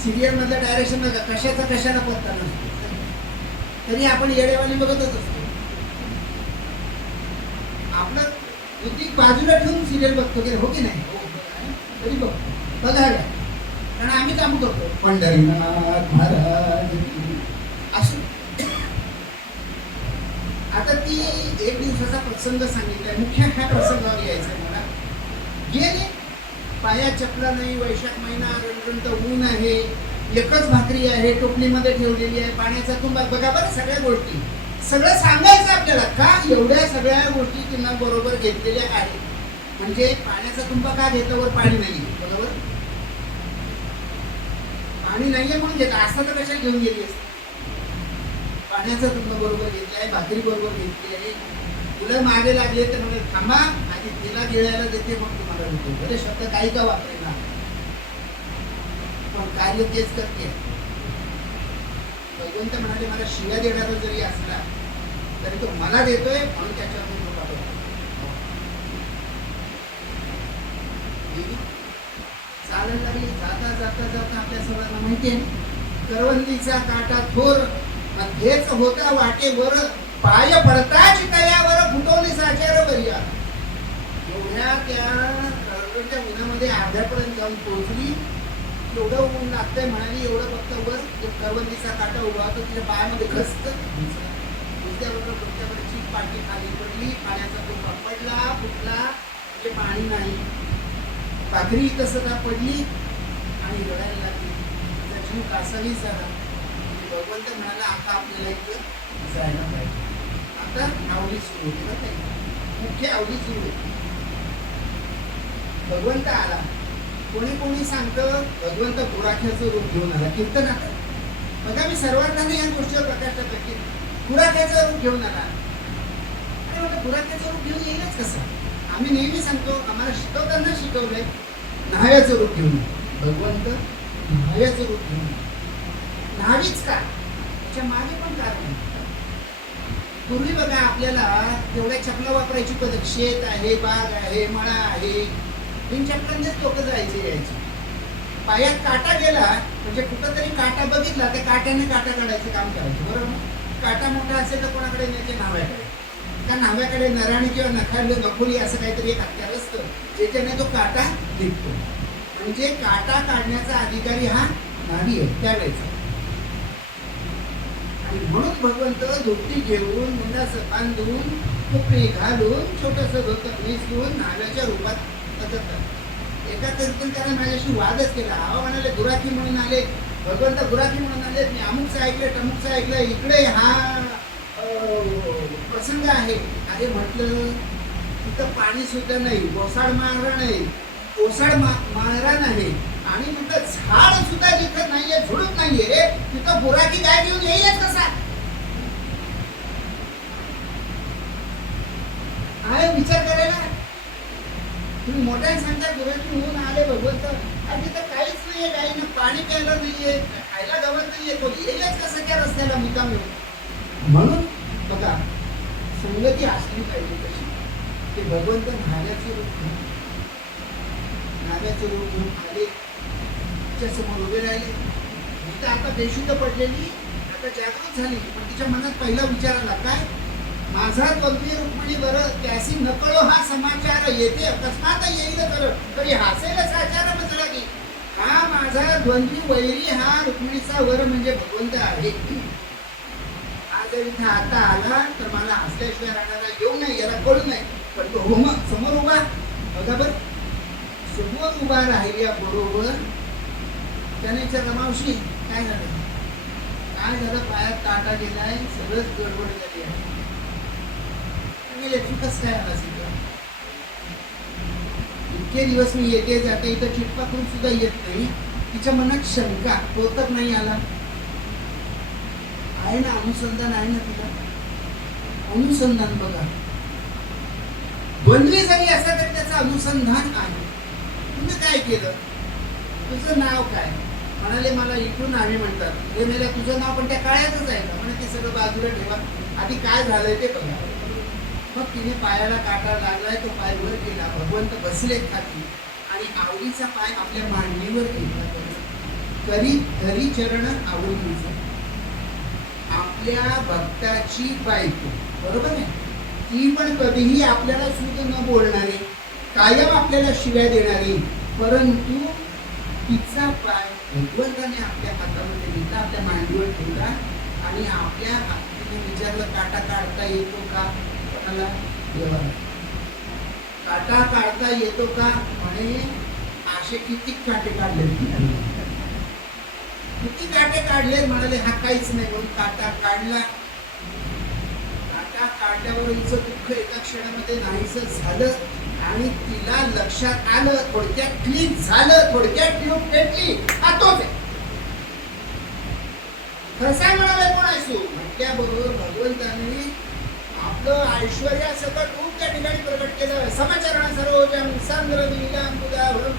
सिरियल मधलं डायरेक्शन बघा, कशाचा कशाला पत्ता नसतो, तरी आपण येडेवाने बघतच असतो. आपलं बुद्धी बाजूला ठेवून सिरियल बघतो की हो की नाही, तरी बघतो. बघा कारण आम्ही काम करतो पंढरीनाथ महाराज असं. आता ती एक दिवसाचा प्रसंग सांगितलाय, मुख्य ह्या प्रसंगावर यायचंय मला. गेले, पाया चपला नाही, वैशाख महिना, रणरणत ऊन आहे, एकच भाकरी आहे, टोपलीमध्ये ठेवलेली आहे, पाण्याचा तुंबा. बघा बरं सगळ्या गोष्टी सगळं सांगायचं आपल्याला का एवढ्या सगळ्या गोष्टी त्यांना बरोबर घेतलेल्या आहेत. म्हणजे पाण्याचा तुंबा का घेतल्यावर पाणी नाही, बरोबर पाणी नाहीये म्हणून घेतलं, असं तर कशा घेऊन गेली असते. पाण्याचा तुंबा बरोबर घेतलाय, भाकरी बरोबर घेतली आहे. तुला मागे लागले तर म्हणजे थांबा आणि तिला गिळायला देते मग तुम्हाला देते. बरे शब्द काही का वापरेना, पण कार्य तेच करते. भगवंत म्हणाले मला शिव्या देणारा जरी असला तरी तो मला देतोय म्हणून त्याच्यावर तो पाठवतो. चालायला लागली, जाता जाता जाता आपल्या सर्वांना माहितीये करवंदीचा काटा थोर मध्येच होता वाटेवर, पाय पडताच तयावर फुटवली साचार बरिया. एवढ्या त्या रडरडच्या उन्हामध्ये अर्ध्यापर्यंत जाऊन पोहोचली. एवढं ऊन लागतंय म्हणाली, एवढं फक्त वर करवंदीचा काटा उभा होता, तिच्या पायामध्ये घसत दुसऱ्याबरोबर पुढच्याकडची पाठी खाली पडली. पाण्याचा टोका पडला, फुटला, म्हणजे पाणी नाही. पाखरी तसं पडली आणि रडायला लागली. तिचा जीव कासावी झाला. भगवंत म्हणाला आता आपल्याला इथं जायला पाहिजे. आता आवडी सुरू होती ना, मुख्य आवडी सुरू होती. भगवंत आला. कोणी कोणी सांगतं भगवंत गुराख्याचं रूप घेऊन आला कीर्तनात. बघा मी सर्वांना या गोष्टीवर प्रकाश टाकतो. गुराख्याचं रूप घेऊन आला. अरे म्हटलं गुराख्याचं रूप घेऊन येईलच कसं. आम्ही नेहमी सांगतो, आम्हाला शिकवताना शिकवलंय न्हाव्याचं रूप घेऊन. भगवंत न्हाव्याचं रूप घेऊन. न्हावीच का, त्याच्या मागे पण कारण आहे. पूर्वी बघा आपल्याला तेवढ्या चपला वापरायची पद्धत. शेत आहे, बाग आहे, मळा आहे, तीन चपलांनीच लोक जायचे यायचे. पायात काटा गेला म्हणजे कुठंतरी काटा बघितला त्या काट्याने काटा काढायचं काम करायचं, बरोबर. काटा मोठा असेल तर कोणाकडे न्यायचे, न्हाव्याकडे. त्या न्हाव्याकडे नराणी किंवा नखारले नखोली असं काहीतरी एक हत्यार असतं ज्याच्याने तो काटा निघतो. म्हणजे काटा काढण्याचा अधिकारी हा न्हावी आहे त्यावेळेचा. आणि म्हणून भगवंत धोती घेऊन, मुंडास बांधून, कपडे घालून, छोटस धोतर नेसून न्हाव्याच्या रूपात असतात. एका कीर्तनकाराने माझ्याशी वादच केला. अहो म्हणाले गुराखी म्हणून आले, भगवंत गुराखी म्हणून आले, मी अमुकचं ऐकलं टमुकचं ऐकलं, इकडे हा प्रसंग आहे. अरे म्हटलं तिथं पाणी सुद्धा नाही, ओसाड माळरा नाही, ओसाड माळरा नाही, आणि म्हटलं झाड सुद्धा जिथं नाहीये, झुडूप नाहीये, तिथं गुराखी गाय घेऊन येईलच कसा. आहे विचार करायला. तुम्ही मोठ्याने सांगता गुराखी होऊन आले भगवंत, आणि तिथं काहीच नाहीये, गायीनं पाणी प्यायला नाहीये, खायला गवत नाहीये, तो येईलच कसं त्या रस्त्याला मुद्दाम येऊन. म्हणून बघा संगती असली पाहिजे कशी. ते भगवंत न्हाव्याचे रूप घेऊन, न्हाव्याचे रूप घेऊन आले, तिच्या समोर उभे राहिले. मी तर आता बेशुद्ध पडलेली, आता जागृत झाली, पण तिच्या मनात पहिला विचार आला काय, माझा द्वंद्वी रुक्मिणी बरं त्यासी नकळो हा समाचार येते, अकस्मात येईल तर तरी हसेलच आचार मजला की. हा माझा द्वंद्वी वैरी हा रुक्मिणीचा वर म्हणजे भगवंत आहे. जर इथे आता आला तर मला हसल्याशिवाय राहणारा येऊ नये, याला कळू नये. पण तो होम समोर उभा, बघा बर समोर उभा राहिल्या बरोबर त्याने विचारलं मावशी काय झालं, काय झालं, पायात काटा गेलाय, सगळंच गडबड झाली आहे. चुकच काय आला सगळं. इतके दिवस मी येते जाते, इथं चिटपा करून सुद्धा येत नाही. तिच्या मनात शंका, तो तर नाही आला. आहे ना अनुसंधान, आहे ना तिला अनुसंधान. बघा द्वंद्वी जरी असला तरी त्याचं अनुसंधान आहे. तुम्ही काय केलं, तुझं नाव काय, म्हणाले मला इथून आम्ही म्हणतात. ते मेल्या तुझं नाव पण त्या काळ्यातच आहे का, म्हणे ते सगळं बाजूला ठेवा, आधी काय झालंय ते बघा. मग तिने पायाला काटा लागलाय, तो पाय वर केला, भगवंत बसले खाली आणि आवडीचा पाय आपल्या मांडणीवर घेतला. तरी तरी चरण आवडीचा. आपल्या भक्ताची बायको, बरोबर आहे, ती पण कधीही आपल्याला सुद्धा न बोलणारी, कायम आपल्याला शिव्या देणारी, परंतु तिचा पाय भगवंताने आपल्या हातामध्ये घेतला, आपल्या मांडीवर ठेवला आणि आपल्या हाताने विचारलं काटा काढता येतो का. कोणाला, देवाला. काटा काढता येतो का, म्हणे असे किती काटे काढले, किती काटे काढले, म्हणाले हा काहीच नाही, म्हणून काटा काढला. वाट्यावरचं दुःख एका क्षणामध्ये नाहीसं झालं आणि तिला लक्षात आलं, थोडक्यात क्लिक झालं, थोडक्यात ट्यूब पेटली, हा तोच आहे. कसा म्हणाला कोण ऐसू म्हटल्याबरोबर भगवंतांनी आपलं ऐश्वर्या सकट रूप त्या ठिकाणी प्रकट केलं. समचरण सरोजम सांद्र नीलांबुदाभ्रम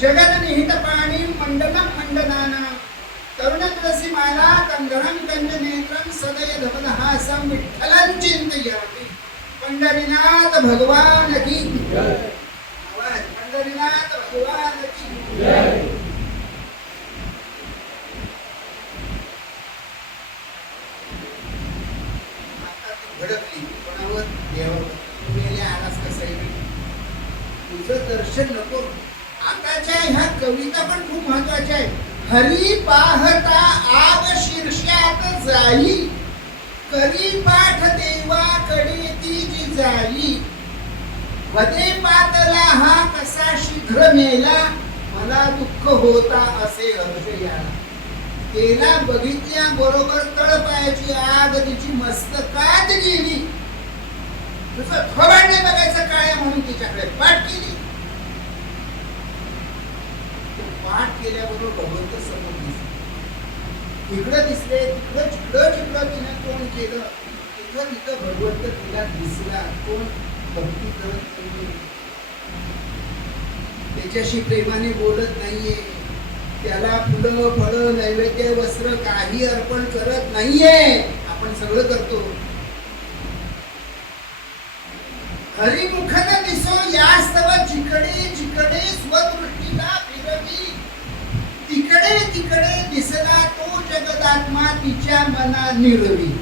जगन्निहित पाणी मंडलम मंडनाना तरुणत्रसी माला कंधरम कंजनेत्रम सदय धवलहासम विठ्ठलं चिंतयामि. पंढरीनाथ भगवान की जय. आवाज पंढरीनाथ भगवान की जय. भडकली कोणावर? देवावर. मेले आलास कसं तुझं दर्शन नको. आताच्या ह्या कविता पण खूप महत्वाच्या आहेत. हरी पाहता आग शीर्ष्यात जाई, करी पाठ देवाकडे ती जी जाई. वदे पातला हा कसा शीघ्र मेला, मला दुःख होता असे हर्ष याला. तेला बघितल्या बरोबर तळपायाची आग तिची मस्तकात गेली. तुझं थोबाड नाही बघायचं काय म्हणून तिच्याकडे पाठ केली. पाठ केल्याबरोबर भगवंत समोर दिसले. इकडं दिसले, तिकडं जिकडं जिकडं तिने तोंड केलं तिथं तिथं भगवंत तिला दिसला. कोण? भक्ती करत नाहीये, त्याच्याशी प्रेमाने बोलत नाहीये, त्याला फुलं फळं नैवेद्य वस्त्र काही अर्पण करत नाहीये. आपण सगळं करतो. हरिमुखन दिसो यास्तव जिकडे जिकडे स्वदृष्टीला फिरवी, तिकडे तिकडे दिसला तो जगदात्मा तिच्या मना निरवी.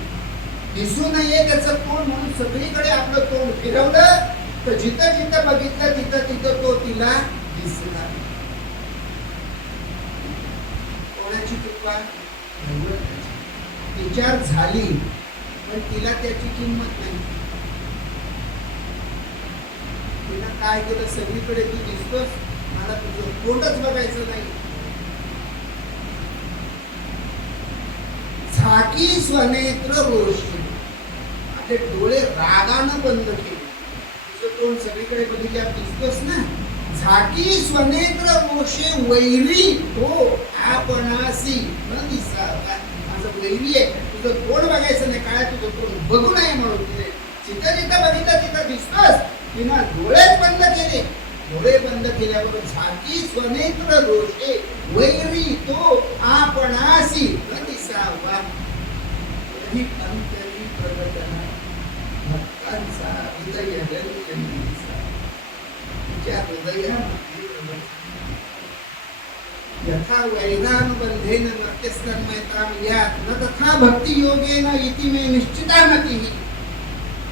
दिसू नये त्याचं तोंड म्हणून सगळीकडे आपलं तोंड फिरवलं तर जिथं जिथं बघितलं तिथं तिथं तो तिला दिसला. कोणाची कृपा? विचार झाली पण तिला त्याची किंमत नाही. तिला काय केलं? सगळीकडे तू दिसतोस, मला तुझं तोंडच बघायचं नाही. झाकी स्वनेत्र रोषी, आपले डोळे रागानं बंद केले. तुझं तोंड सगळीकडे बघितल्यावर दिसतोस ना. झाकी स्वनेत्र रोषे वैरी हो आपणासी न दिसावा. माझं वैरी आहे, तुझं तोंड बघायचं नाही. काय तुझं तोंड बघू नये म्हणून जिथं जिथं बघितलं तिथं दिसतोस. तिनं डोळेच बंद केले. डोळे बंद केल्यावर झाकी स्वनेत्र रोषे वैरी तो आपणासी न दिसावा. ही अंतरी प्रकटना भक्तांचा हृदय दिसा. तिच्या हृदयामध्ये यथा वैरानुबंधेन मत्यस्तन्मयतां यात न तथा भक्ती योगेन इति मे निश्चिता मतिः.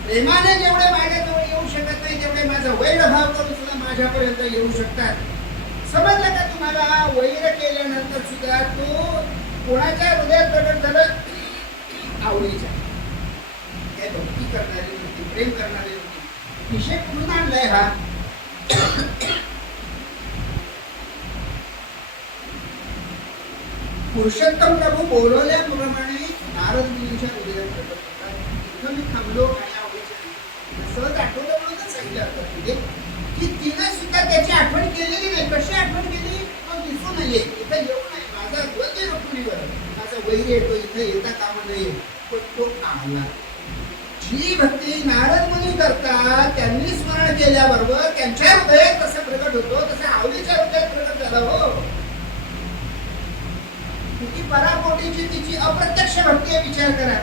प्रेमाने जेवढे माझ्याजवळ येऊ शकत नाही तेवढे माझा वैरभाव करून सुद्धा माझ्यापर्यंत येऊ शकतात. समजलं का तुम्हाला? वैर केल्यानंतर सुद्धा तो कोणाच्या हृदयात प्रकट झालं? आवडीच्या. काय भक्ती करणारी होती, प्रेम करणारी होती. विषय कुठून आणलाय हा? पुरुषोत्तम प्रभू बोलवल्याप्रमाणे नारद मुनीच्या हृदयात प्रकट होतात. इथं मी थांबलो आणि सहज आठवलं म्हणूनच सांगितलं होतं की तिने सुद्धा त्याची आठवण केलेली नाही. कशी आठवण केली? तो दिसू नये, इथं येऊ नये. माझा ध्वज रकुलीवर माझा वैर येतो, इथं येता कामा नये. पण तो आला. जी भक्ती नारद मुनी करतात त्यांनी स्मरण केल्याबरोबर त्यांच्या हृदयात कसं प्रकट होतो तसं आवडीच्या हृदयात प्रकट झाला. हो, किती पराकोटीची तिची अप्रत्यक्ष भक्ती आहे, विचार करा.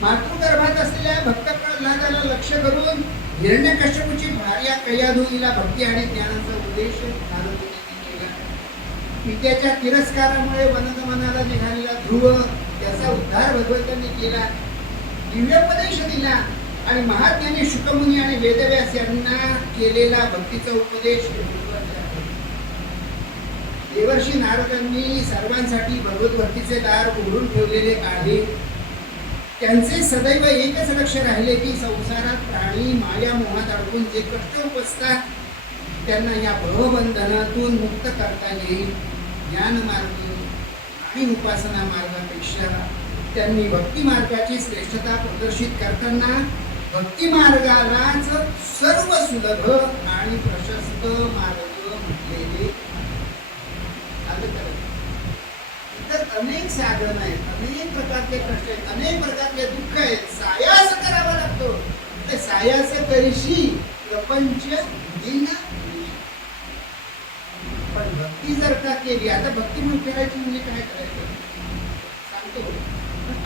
मातृगर्भात असलेल्या भक्त प्रल्हादाला लक्ष करून हिरण्यकश्यपूची भार्या कयाधुनीला भक्ती आणि ज्ञानाचा उपदेश नारदांनी केला. पित्याच्या तिरस्कारामुळे वनगमनाला निघालेला ध्रुव त्याचा उद्धार भगवंतांनी केला. दिव्योपदेश दिला आणि महाज्ञानी शुकमुनी आणि वेदव्यास यांना केलेला भक्तीचा उपदेश देवर्षी नारदांनी सर्वांसाठी भगवत भक्तीचे दार उघडून ठेवलेले आहे. त्यांचे सदैव एकच लक्ष राहिले की संसारात प्राणी माया मोहात अडकून जे कष्ट उपसतात त्यांना या भवबंधनातून मुक्त करता येईल. ज्ञान मार्ग आणि उपासना मार्गापेक्षा त्यांनी भक्ती मार्गाची श्रेष्ठता प्रदर्शित करताना भक्ती मार्गालाच सर्व सुलभ आणि प्रशस्त मार्ग म्हटलेले तर अनेक साधन आहेत, अनेक प्रकारचे कष्ट आहेत, अनेक प्रकारचे दुःख आहेत, सायास करावा लागतो. ते सायास करीशी प्रपंच दिन. पण भक्ती जर का केली, आता भक्ती म्हणून करायची म्हणजे काय करायचं सांगतो.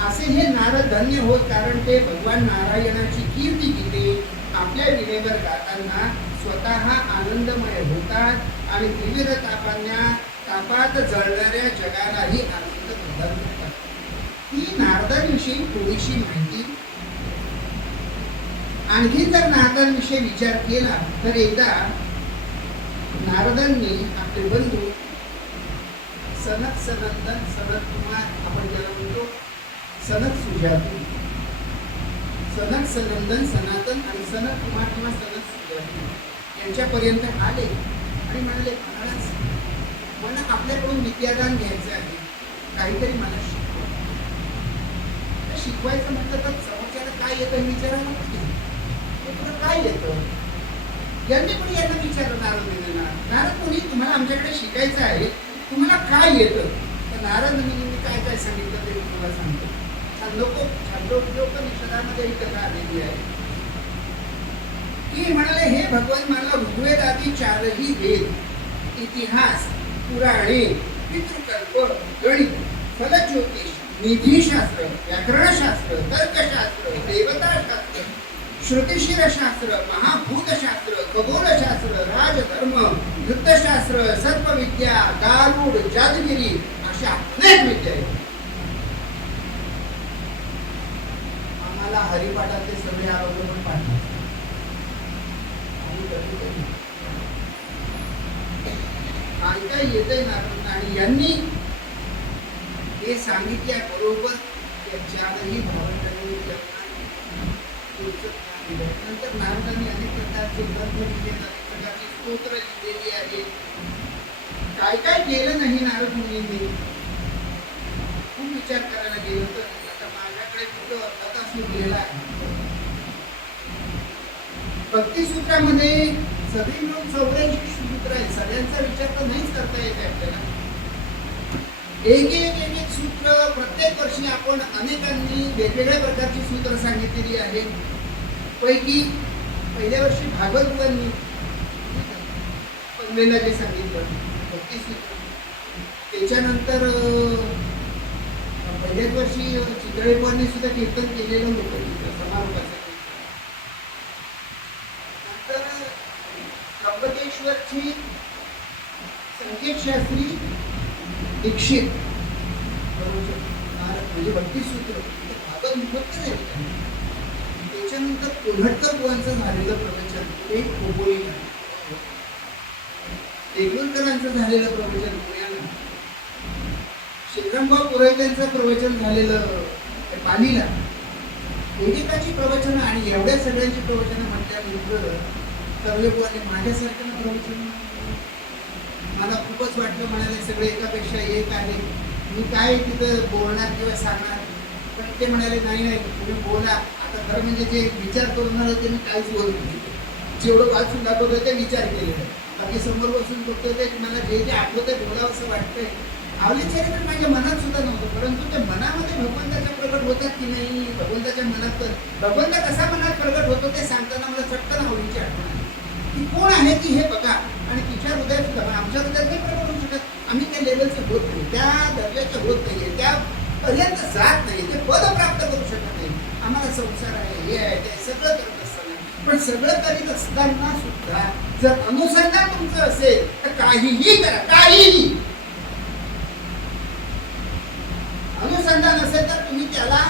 असे हे नारद धन्य होत, कारण ते भगवान नारायणाची कीर्ती केली. आपल्या विनेवर गाताना स्वतः आनंदमय होतात आणि विविध तापात जळणाऱ्या जगालाही आनंद प्रदान करतात. ही नारदांविषयी थोडीशी माहिती. आणखी जर नारदांविषयी विचार केला तर एकदा नारदांनी आपले बंधू सनत सनंदन, सनत कुमार आपण ज्याला म्हणतो, सनत सुजाती, सनत सनंदन सनातन आणि सनत कुमार किंवा सनत सुजाती यांच्यापर्यंत आले आणि म्हणाले, महाराज मला आपल्याकडून विद्यादान घ्यायचं आहे, काहीतरी मला शिकवा. शिकवायचं म्हटलं तर समोरच्याला काय येतं विचारायला पाहिजे, तुला काय येतं. यांनी पण यांना विचारलं नारद मुनी, तुम्हाला आमच्याकडे शिकायचं आहे, तुम्हाला काय येतं. तर नारद मुनींनी काय काय सांगितलं ते तुम्हाला सांगतो. छांदोग्योपनिषदामध्ये ही कथा आलेली आहे की म्हणाले, हे भगवान, मला ऋग्वेद आदी चारही वेद, इतिहास, पुराणे, पितृकल्प, गणित, फलज्योतिष, निधीशास्त्र, व्याकरणशास्त्र, तर्कशास्त्र, देवताशास्त्र, श्रुतिशिरशास्त्र, महाभूतशास्त्र, खगोलशास्त्र, राजधर्म, वृत्तशास्त्र, सर्पविद्या, गारुड, जादगिरी अशा अनेक विद्या आहेत. आम्हाला हरिपाठातले सगळे अवलंबून पाठवतात. काय काय येतंय नारद, आणि यांनी हे सांगितल्याबरोबर त्याच्यावरही भावंडांनी नंतर नारदांनी अनेक प्रकारचे ग्रंथ लिहिले, अनेक प्रकारची स्तोत्र लिहिलेली आहेत. काय काय केलं नाही नारद मुनींनी, खूप विचार करायला गेलो तर आता माझ्याकडे कुठं अर्धा तास लिहिलेला आहे. भक्तिसूत्रामध्ये सगळी मिळून 84 सूत्र आहेत. सगळ्यांचा विचार तर नाहीच करता येत आपल्याला. एक एक सूत्र प्रत्येक वर्षी आपण अनेकांनी वेगवेगळ्या प्रकारची सूत्र सांगितलेली आहे. पैकी पहिल्या वर्षी भागवतांनी पहिल्यांदा जे सांगितलं भक्तिसूत्र, त्याच्यानंतर पहिल्याच वर्षी चितळेकरांनी सुद्धा कीर्तन केलेलं होतं समारोपाचं. त्र्यंबकेश्वरची संकेतशास्त्री दीक्षित म्हणजे भक्तिसूत्र भागवत मुखत्य नाही. त्याच्यानंतर कोल्हटकर बुवांचं झालेलं प्रवचन, ते खोपोळीला, देगलूरकरांचं झालेलं प्रवचन पुण्याला, श्रीरामभाऊ पुरोहितांचं प्रवचन झालेलं पालीला, वेदिकाची प्रवचन आणि एवढ्या सगळ्यांची प्रवचन म्हटल्यानंतर कवयेबुवांनी माझ्यासारख्या प्रवचन मला खूपच वाटलं. म्हणाले सगळे एकापेक्षा एक आहे, मी काय तिथं बोलणार किंवा सांगणार. पण ते म्हणाले नाही तुम्ही बोला. आता खरं म्हणजे जे विचार करून होते मी काहीच बोलत नाही, जेवढं वाचून दाखवतं ते विचार केलेलं. बाकी समोर बसून बघतो ते मला जे जे आठवतं बोलावं असं वाटतंय. आवलीचेरी तर माझ्या मनात सुद्धा नव्हतं, परंतु त्या मनामध्ये भगवंताच्या प्रकट होतात की नाही, भगवंताच्या मनात भगवंत कसा मनात प्रकट होतो ते सांगताना मला चटकन आवडीची आठवण आहे की कोण आहे ती हे बघा. आणि तिच्या हृदयात सुद्धा आमच्या हृदयात नाही प्रकट होऊ शकत. आम्ही त्या लेवलचे होत नाही, त्या दर्जाचे होत नाहीये, त्या पर्यंत जात नाही, ते पद प्राप्त करू शकत नाही. आम्हाला संसार आहे, हे आहे, ते सगळं करत असताना, पण सगळं करीत असताना सुद्धा जर अनुसंधान तुमचं असेल तर काहीही करा, काहीही अनुसंधान असेल तर तुम्ही त्याला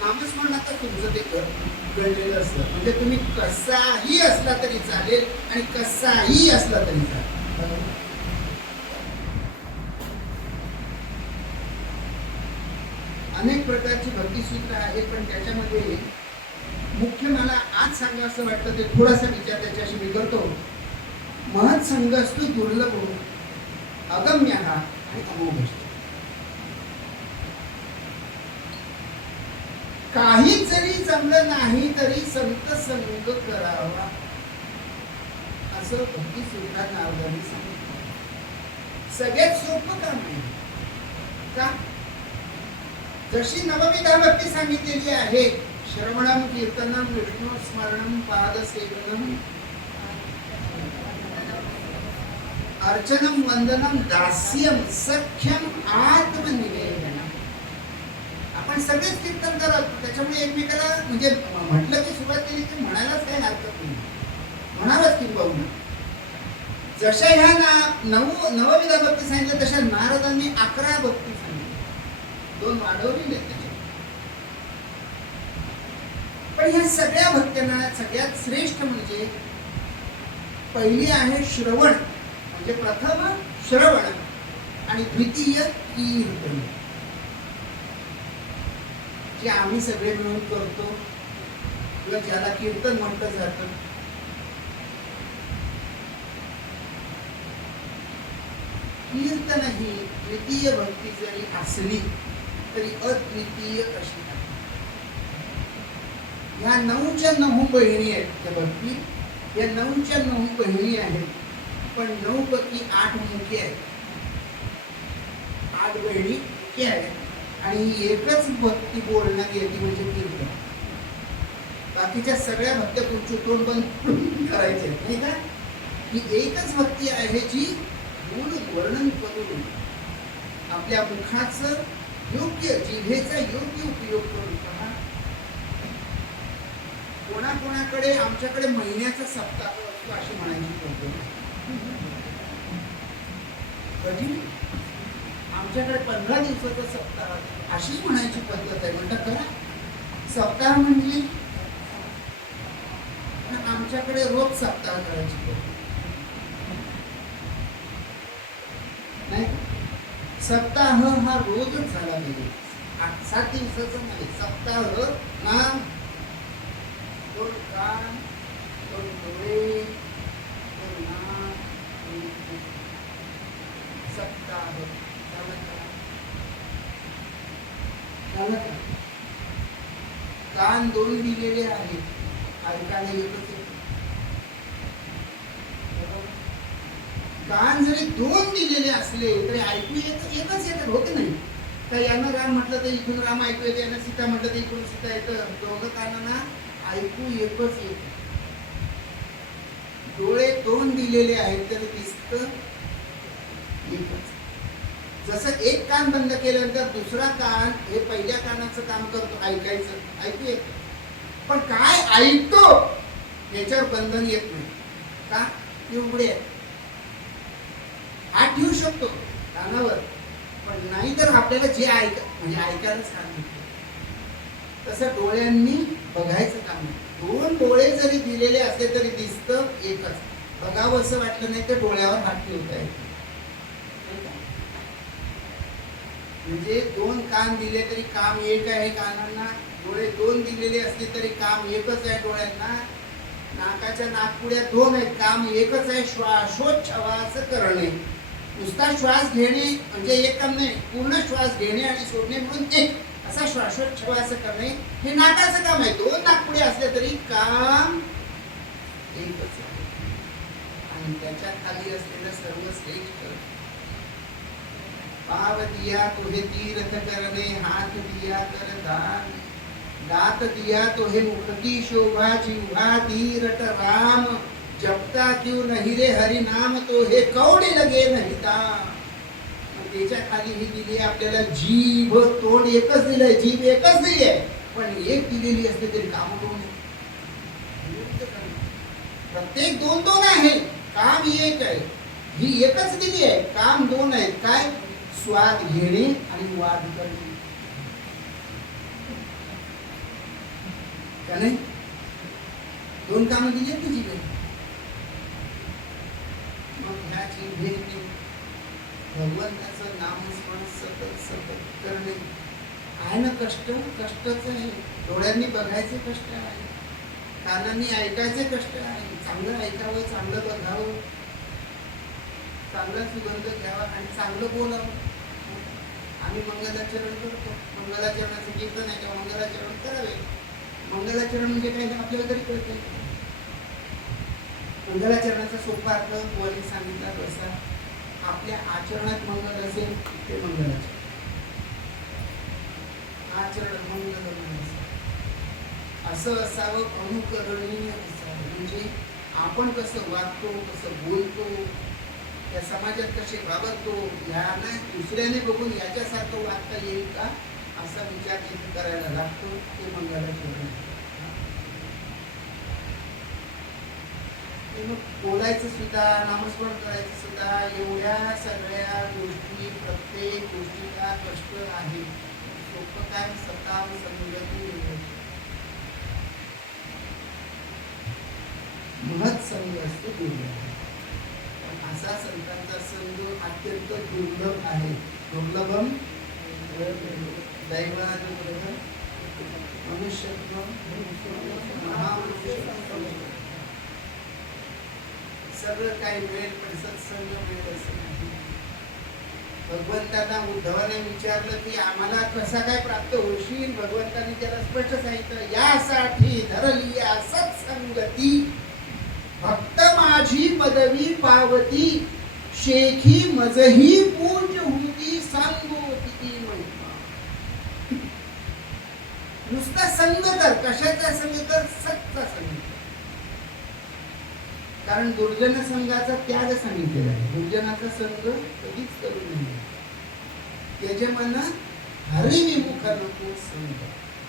नामस्मरणात तुमचं ते घडलेलं असतं. म्हणजे तुम्ही कसाही असला तरी चालेल आणि कसाही असला तरी चालेल. अनेक प्रकारची भक्तिसूत्र आहेत, पण त्याच्यामध्ये मुख्य मला आज सांगा असं वाटतं ते थोडासा विचार त्याच्याशी मी करतो. महत् संगस्तु दुर्लभ अगम्य आणि अमोघ. काहीच जरी जमलं नाही तरी संत संग करावा, असं भक्ती सुद्धा नारदांनी सांगितलं. सगळ्यात सोपं काम आहे का? जशी नवविधा भक्ती सांगितलेली आहे, श्रवणम कीर्तनम विष्णू स्मरणम पादसेवनम अर्चनम वंदनम दास्यम सख्यम आत्मनिवेदनम. आपण सगळेच कीर्तन करत, त्याच्यामुळे एकमेकाला म्हणजे म्हटलं की सुरुवात केली की म्हणायलाच काही हरकत नाही, म्हणावंच किंबहुना. जशा ह्या नवविधा भक्ती सांगितल्या तशा नारदांनी 11 भक्ती सांगितल्या, 2 वाढवलेले त्याच्यात. पण ह्या सगळ्या भक्त्यांना सगळ्यात श्रेष्ठ म्हणजे पहिली आहे श्रवण, म्हणजे प्रथम श्रवण आणि द्वितीय कीर्तन, जे आम्ही सगळे मिळून करतो किंवा ज्याला कीर्तन म्हटलं जातं. कीर्तन ही द्वितीय भक्ती जरी असली तरी अद्वितीय अशी आहे. ह्या 9च्या 9 बहिणी आहेत त्या भक्ती, या 9च्या 9 बहिणी आहेत, पण 9 पैकी 8 मुख्य आहेत, 8 बहिणी मुख्य आहेत. आणि एकच भक्ती बोलण्यात येते म्हणजे कीर्तन. बाकीच्या सगळ्या भक्त्या चुकून बंद करायच्या नाही का? ही एकच भक्ती आहे जी मूळ वर्णन करून आपल्या मुखाचं योग्य, जिभेचा योग्य उपयोग करून पहा. कोणाकोणाकडे आमच्याकडे महिन्याचा सप्ताह असतो अशी म्हणायची पद्धत, कधी आमच्याकडे 15 दिवसाचा सप्ताह अशीच म्हणायची पद्धत आहे. म्हणतात का सप्ताह म्हणजे आमच्याकडे रोज सप्ताह करायची पद्धत नाही. सप्ताह हा रोजच झाला पाहिजे, 7 दिवसाचा नाही. सप्ताह ना 2 कान 2 डोळे 2 नाक, सप्ताह कान 2 दिलेले आहेत, ऐकायला एकच येत. कान जरी 2 दिलेले असले तरी ऐकू एकच येतं, होत नाही का? यानं राम म्हटलं तर इथून राम ऐकू येते, यानं सीता म्हटलं तर इकडून सीता येतं. दोघं कानांना ऐकू एकच येत. डोळे 2 दिलेले आहेत तरी दिसतं एकच. जसं एक कान बंद केल्यानंतर दुसरा कान हे पहिल्या कानाचं काम करतो, ऐकायचं, ऐकू येत. पण काय ऐकतो याच्यावर बंधन येत नाही का? ते उघडे आहेत. हात ठेवू शकतो कानावर, पण नाही तर आपल्याला जे म्हणजे ऐकायलाच काम नाही. तसं डोळ्यांनी बघायचं काम नाही. 2 डोळे जरी दिलेले असले तरी दिसतं एकच. बघावं असं वाटलं नाही तर डोळ्यावर हात ठेवता येतो. म्हणजे 2 कान दिले तरी काम एक आहे कानांना, डोळे 2 दिलेले असले तरी काम एकच आहे डोळ्यांना. नाकाच्या नाकपुड्या 2 आहेत, काम एकच आहे, श्वासोच्छवास करणे. नुसता श्वास घेणे म्हणजे एक काम नाही, पूर्ण श्वास घेणे आणि सोडणे म्हणून एक असा श्वासोच्छवास करणे हे नाकाचं काम आहे. 2 नाकपुडे असले तरी काम एकच आहे. आणि त्याच्या खाली असलेलं सर्व श्रेष्ठ पाव दिया तुहे तीर्थ करणे, हात दिया कर दान, दात दिया तुहे मुख की शोभा, जिह्वा दी रट राम, जपता क्यों नहीं रे हरि नाम, तो हे कवडी लगे नाही दाम. त्याच्या खाली ही दिली आपल्याला जीभ, तोंड एकच दिलंय, जीभ एकच दिली आहे, पण एक दिलेली असते तरी काम दोन आहे. प्रत्येक 2-2 आहे, काम एक आहे. ही एकच दिली आहे, काम 2 आहेत. काय? स्वाद घेणे आणि वाद करणे. का नाही? 2 कामं दिली आहेत ना जीभेने. मग ह्या जीभेने भगवंताचं नामस्मरण सतत सतत करणे आहे ना कष्ट. कष्टच आहे. डोळ्यांनी बघायचे कष्ट आहे, कानांनी ऐकायचे कष्ट आहे. चांगलं ऐकावं, चांगलं बघावं, चांगला सुगंध घ्यावा आणि चांगलं बोलावं. आम्ही मंगलाचरण करतो, मंगलाचरणाचं कीर्तन आहे तेव्हा मंगलाचरण करावे. मंगलाचरण म्हणजे काय आपल्याला तरी कळतंय. मंगलाचरणाचा सोपा अर्थ वरी सांगितला तसा आपल्या आचरणात मंगल असेल ते मंगलाचरण. आचरण मंगल असं असावं, अनुकरणीय असावं. म्हणजे आपण कसं वागतो, कसं बोलतो, या समाजात कसे वावरतो, याला दुसऱ्याने बघून याच्यासारखं वागता येईल का असा विचार जिथे करायला लागतो ते मंगलाचरण. बोलायचं सुद्धा, नामस्मरण करायचं सुद्धा, एवढ्या सगळ्या गोष्टी, प्रत्येक गोष्टीला कष्ट आहे. सोपं काय, सताव संगती महत् संघ असतो दुर्लभ. असा संतांचा संघ अत्यंत दुर्लभ आहे. दुर्लभम दैवानुग्रह मनुष्यत्व सगळं काही मिळेल पण सत्संग मिळेल असं नाही. भगवंतांना उद्धवाने विचारलं की आम्हाला कसा काय प्राप्त होशील. भगवंतांनी त्याला स्पष्ट सांगितलं, यासाठी धरली सत्संगती, भक्त माझी पदवी पावती, शेखी मजही पूज होती, सांगोती महिमा. नुसता संग कर. कशाचा संग कर? सत्चा संग. कारण दुर्जन संघाचा त्याग सांगितलेला आहे. दुर्जनाचा संघ कधीच करू नये. यजमान हरिविमुख नको संघ,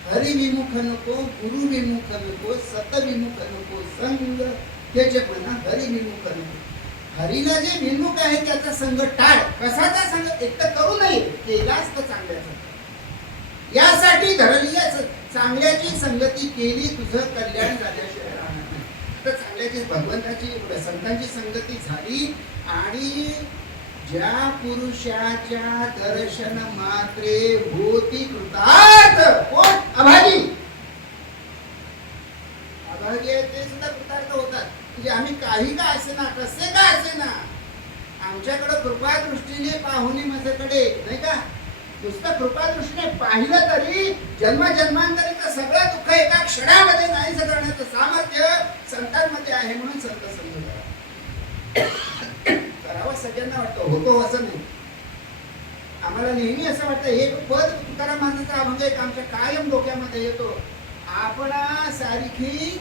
हरिविमुख नको, गुरुविमुख नको, सतविमुख नको संघ. यजमान हरिविमुख नको. हरीला जे विमुख आहे त्याचा संघ टाळ. कशाचा संघ? एक तर करू नये, केलाच तर चांगल्याचा. यासाठी धरली चांगल्याची संगती केली, तुझं कल्याण झाल्याशिवाय राहणार नाही. तर चांगल्याची भगवंताची संतांची संगती झाली आणि ज्या पुरुषाच्या दर्शन मात्रे होती कृतार्थ. कोण? अभागी. अभागी आहे ते सुद्धा कृतार्थ होतात. म्हणजे आम्ही काही का असे ना, कसे का असे ना, आमच्याकडे कृपा दृष्टीने पाहुणे माझ्याकडे नाही का, नुसतं कृपा दृष्टीने पाहिलं तरी जन्मजन्मांतरीचं सगळं दुःख एका क्षणामध्ये नाहीसं करण्याचं सामर्थ्य संतांमध्ये आहे. म्हणून संत संग करावं सगळ्यांना वाटतं, होतो असं नाही. आम्हाला नेहमी असं वाटतं हे पद तुकाराम महाराजांचा अभंग एक आमच्या कायम डोक्यामध्ये येतो. आपणा सारखी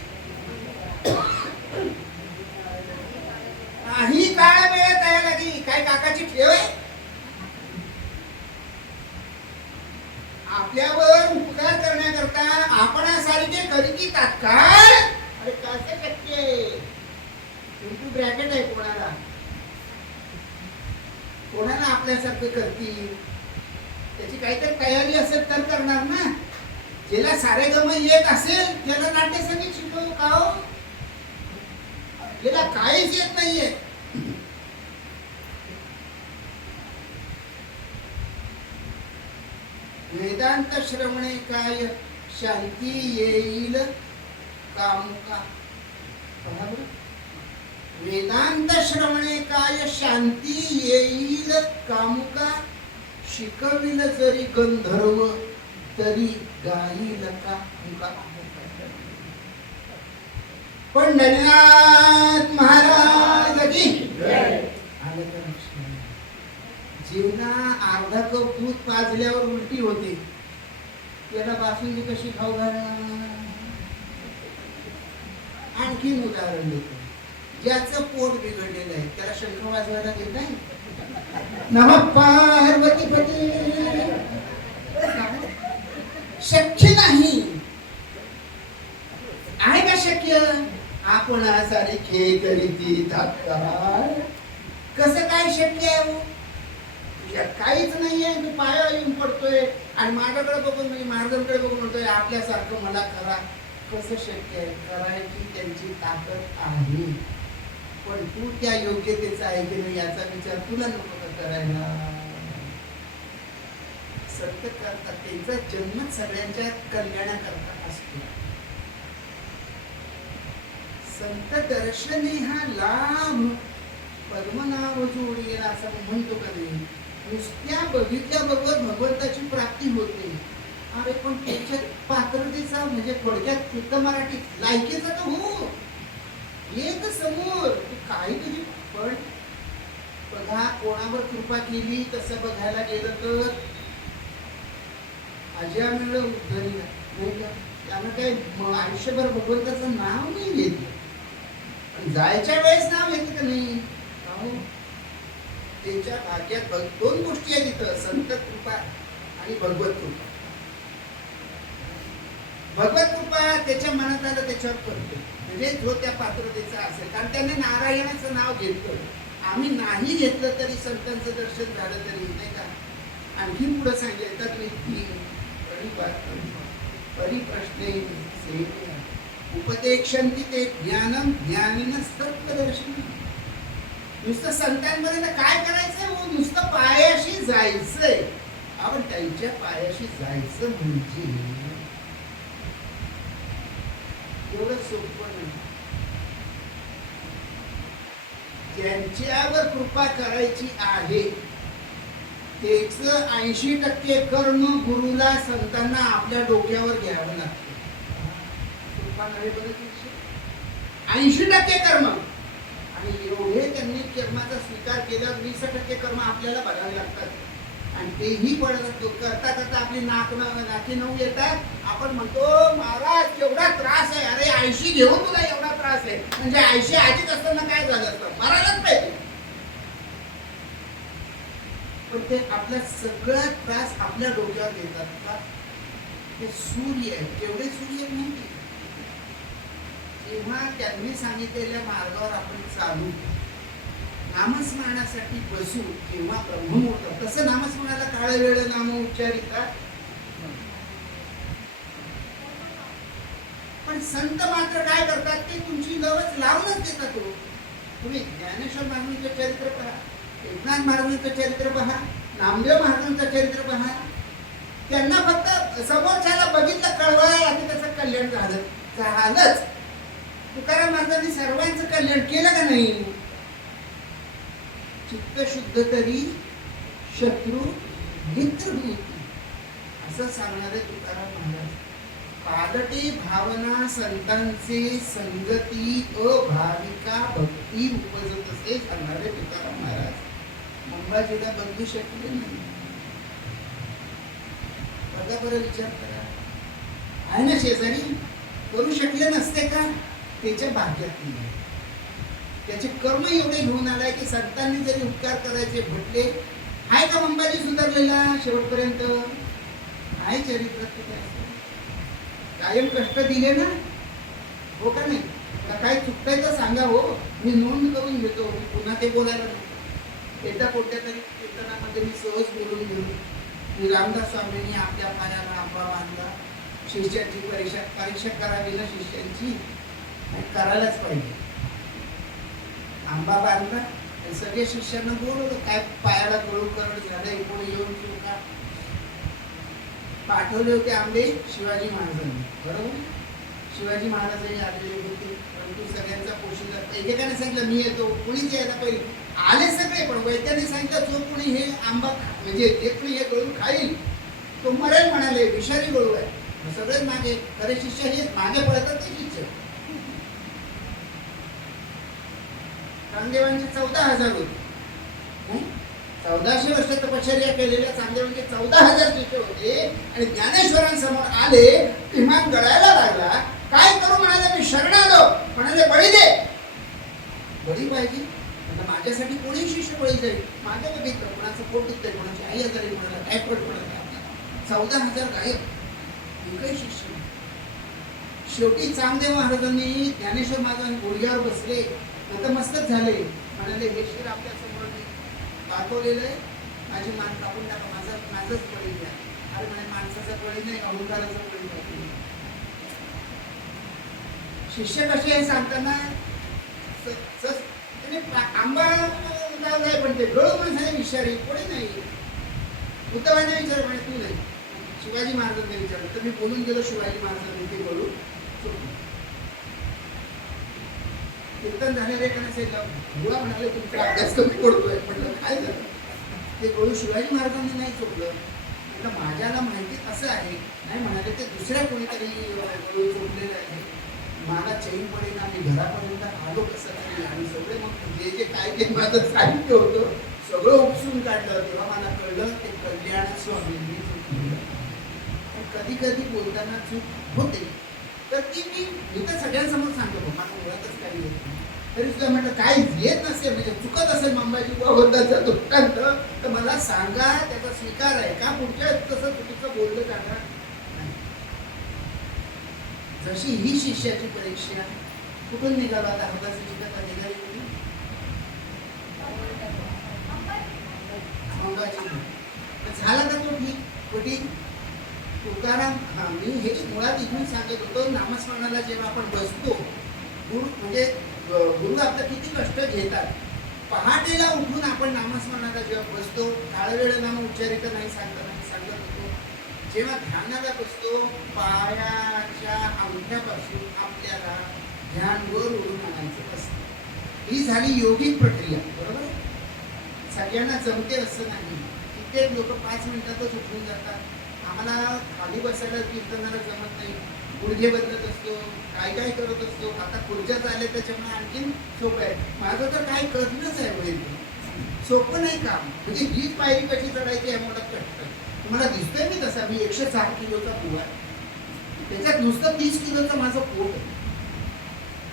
काही काळ वेळ तयार लागली. काय काकाची ठेव आहे? आपल्यावर उपकार करण्याकरता आपणासारखे करीती तात्काळ. अरे कसं शक्य आहे? तुमची ब्रॅकेट आहे. कोणाला कोणाला आपल्यासारखं करतील? त्याची काहीतरी तयारी असेल तर करणार ना. ज्याला सारे गम येत असेल त्याला नाट्यसंगीत शिकवू का हो? ज्याला काहीच येत नाहीये. वेदांत श्रवणे काय शांती येईल कामुका. बरोबर. वेदांत श्रवणे काय शांती येईल कामुका, शिकविल जरी गंधर्व तरी गाईल का मुका. पंढरीनाथ महाराज की जीवना अर्धा कप दूध पाजल्यावर उलटी होते, त्याला बासुंदी कशी खाऊ घालणार? आणखीन उदाहरण देतो. ज्याचं पोट बिघडलेलं आहे त्याला शंख वाजवायला देत नाही. नमः पार्वतीपती. शक्य नाही. आहे का शक्य? आपण सारखे करीती तात्काळ. कसं काय शक्य आहे? काहीच नाहीये. तू पाया येऊन पडतोय आणि माझ्याकडे बघून म्हणजे महाराजांकडे बघून म्हणतोय आपल्यासारखं मला करा. कसं शक्य आहे? करायची त्यांची ताकद आहे, पण तू त्या योग्यतेचा आहे की नाही याचा विचार तुला नको करायला. संत करतात त्यांचा जन्मच सगळ्यांच्या कल्याणाकरता असतो. संत दर्शने हा लाभ पद्मनाभ जोडीला असं म्हणतो का नाही? नुसत्या बघितल्याबरोबर भगवंताची प्राप्ती होते. अरे पण त्याच्यात पात्रतेचा म्हणजे थोडक्यात शुद्ध मराठी लायकीचं तर हो, एक समोर काही तुझी. पण बघा कोणावर कृपा केली तसं बघायला गेलं तर अजय मिळलं उद्धरी नाही का. त्यानं काही आयुष्यभर भगवंताचं नाव नाही घेतलं, पण जायच्या वेळेस नाव घेतलं का नाही. अहो त्याच्या भाग्यात दोन गोष्टी आहेत तिथं, संत कृपा आणि भगवत कृपा. भगवत कृपा त्याच्या मनात आलं त्याच्यावर पडते, म्हणजे जो त्या पात्रतेचा असेल. कारण त्याने नारायणाचं नाव घेतलं, आम्ही नाही घेतलं तरी संतांचं दर्शन झालं तरी नाही का. आणखी पुढे सांगितलं परिप्रश्ने उपदेक्षन्ति ते ज्ञानम ज्ञानिन सत्वदर्शन. नुसतं संतांमध्ये काय करायचंय, नुसतं पायाशी जायचंय. आपण त्यांच्या पायाशी जायचं म्हणजे एवढं सोपं नाही. ज्यांच्यावर कृपा करायची आहे त्याच 80% कर्म गुरुला संतांना आपल्या डोक्यावर घ्यावं लागतं. 80% कर्म, आणि एवढे त्यांनी कर्माचा स्वीकार केल्यावर 20% कर्म आपल्याला बघावे लागतात. आणि तेही करता करता आपली नाकी नऊ येतात. आपण म्हणतो महाराज केवढा त्रास आहे. अरे 80 घेऊन तुला एवढा त्रास आहे, म्हणजे 80 आधीच असताना काय झालं असतं, मरायलाच पाहिजे. पण ते आपला सगळा त्रास आपल्या डोक्यावर घेतात का. ते सूर्य आहे, तेवढे सूर्य नाही. जेव्हा त्यांनी सांगितलेल्या मार्गावर आपण चालू नामस्मरणासाठी बसू तेव्हा ब्रह्ममुहूर्त. तसं नामस्मरणाला काळ वेळ नाम उच्चारितात, पण संत मात्र काय करतात, ते तुमची लवच लावूनच देतात. तुम्ही ज्ञानेश्वर महाराजांचं चरित्र पहा, एकनाथ महाराजांचं चरित्र पहा, नामदेव महाराजांचं चरित्र पहा. त्यांना फक्त समोरच्याला बघितलं कळवळा की त्याचं कल्याण झालंच. तुकाराम महाराजांनी सर्वांचं कल्याण केलं का नाही. चित्त शुद्ध तरी शत्रू मित्र होती असं सांगणारे तुकाराम महाराज. पादटे भावना संतांचे संगती अभाविका भक्ती उपजत असे सांगणारे तुकाराम महाराज मंबाजीला बदलू शकले नाही. बघा बरं, विचार करा. आहे ना शेजारी, करू शकले नसते का. त्याच्या भाग्यात नाही, त्याचे कर्म एवढे घेऊन आलाय की संतांनी जरी उपकार करायचे म्हटले. आहे का मंबाजी सुधारलेला शेवटपर्यंत. आहे चरित्रात कायम कष्ट दिले ना, हो का नाही. काय चुकतंय तर सांगा हो, मी नोंद करून घेतो. पुन्हा ते बोलायला नको. एकदा कोणत्या तरी कीर्तनामध्ये मी सहज बोलून गेलो, रामदास स्वामींनी आपल्या पायाला आंबा बांधला. शिष्याची परीक्षा करावी ना शिष्यांची, करायलाच पाहिजे. आंबा बांधला, सगळे शिष्यांना बोलवलं. काय पायाला गळू करड झालं, कोणी येऊन का पाठवले होते आंबे शिवाजी महाराजांनी. बरोबर, शिवाजी महाराजही आलेले होते, परंतु सगळ्यांचा पोशिंदा एकेकाने सांगितलं मी येतो, कोणीच यायला पहिले आले सगळे. पण वैद्याने सांगितलं जो कोणी हे आंबा म्हणजे जे कोणी हे गळू खाईल तो मरेल म्हणाले, विषारी गळू आहे. सगळेच मागे, खरे शिष्य हे मागे पडतात ते शिष्य. चांगदेवांचे 14,000 होते. 1400 वर्ष तपश्चर्या केलेल्या चांगदेवांचे 14,000 शिष्य होते. आणि ज्ञानेश्वरांसमोर आले, विमान गळायला लागला. काय करू म्हणाले, मी शरण आलो. म्हणाले बळी दे. बळी पाहिजे, माझ्यासाठी कोणी शिष्य बळी जाईल. माझ्या बघितलं कोणाचं पोट दुखतंय, कोणाची आई आजारी, कोणाला टायफॉइड, कोणाला 14,000 गायब, एकही शिष्य. शेवटी चांगदेव महाराजांनी ज्ञानेश्वर महाराजांनी गुडघ्यावर बसले, नतमस्तक झाले. म्हणाले हे शिर आपल्या समोर दाखवलेलं आहे, माझी मान कापून टाका, माझंच बळी द्या. अरे म्हणे माणसाचा बळी नाही, अहंकाराचा बळी नाही. शिष्य कसे आहे सांगताना आंबा लावलाय पण ते गळू म्हणून झाले विषारी, कोणी नाही. उद्धवाने विचार म्हणे तू नाही. शिवाजी महाराजांनी विचारलं तर मी बोलून गेलो शिवाजी महाराजांनी ते गळू. कीर्तन झालेले का नसेल, बुवा म्हणाले तुमचा अभ्यास कमी पडतोय. म्हटलं काय झालं, ते गळू शिवाजी महाराजांनी नाही चोपलं, म्हटलं माझ्याला माहिती असं आहे. नाही म्हणाले ते दुसऱ्या कोणीतरी चोरलेलं आहे. मला चैन पडेना, मी घरापर्यंत आलो कसं तरी आणि सगळे मग जे जे काय ते माझं साहित्य होतं सगळं उपसून काढलं. तेव्हा मला कळलं ते कल्याण स्वामींनी चूक केलं. कधी कधी बोलताना चूक होते, तर ती मी तर सगळ्यांसमोर सांगतो मला मुळातच काही येत नाही. तरी सुद्धा म्हटलं काय येत नसेल म्हणजे चुकत असेल अंबाजी बुवाबद्दलचा दृष्टांत तर मला सांगा, त्याचा स्वीकार आहे का, पुढच्या तसं चुकीचं बोललं जाणार नाही. जशी ही शिष्याची परीक्षा कुठून निघाला आता हबासीची कथा निघाली कुठून? अंबाजी झाला का तो ठीक कुठे तुकाराम. मी हे मुळात इथून सांगत होतो, नामस्मरणाला जेव्हा आपण बसतो, गुरु म्हणजे गुरु आपलं किती कष्ट घेतात. पहाटेला उठून आपण नामस्मरणाला जेव्हा बसतो, काळवेळ नाम उच्चारित नाही सांगत होतो. जेव्हा ध्यानाला बसतो, पायाच्या अंगठ्यापासून आपल्याला ध्यान वर ओढून आणायचं असतं. ही झाली योगिक प्रक्रिया, बरोबर. सगळ्यांना जमते असं नाही. कित्येक लोक 5 मिनिटातच उठून जातात. आम्हाला खाली बसायला कीर्तनाला जमत नाही, गुडघे बदलत असतो, काय काय करत असतो. आता खुर्च्या चालल्या त्याच्यामुळे आणखीन सोपं आहे. माझं तर काय करणंच आहे होईल, सोपं नाही काम. म्हणजे हीच पायरी कशी चढायची आहे मोठा कष्ट. तुम्हाला दिसतोय मी तसा, मी 106 किलोचा बुवा आहे, त्याच्यात नुसतं 30 किलोचं माझं पोट आहे.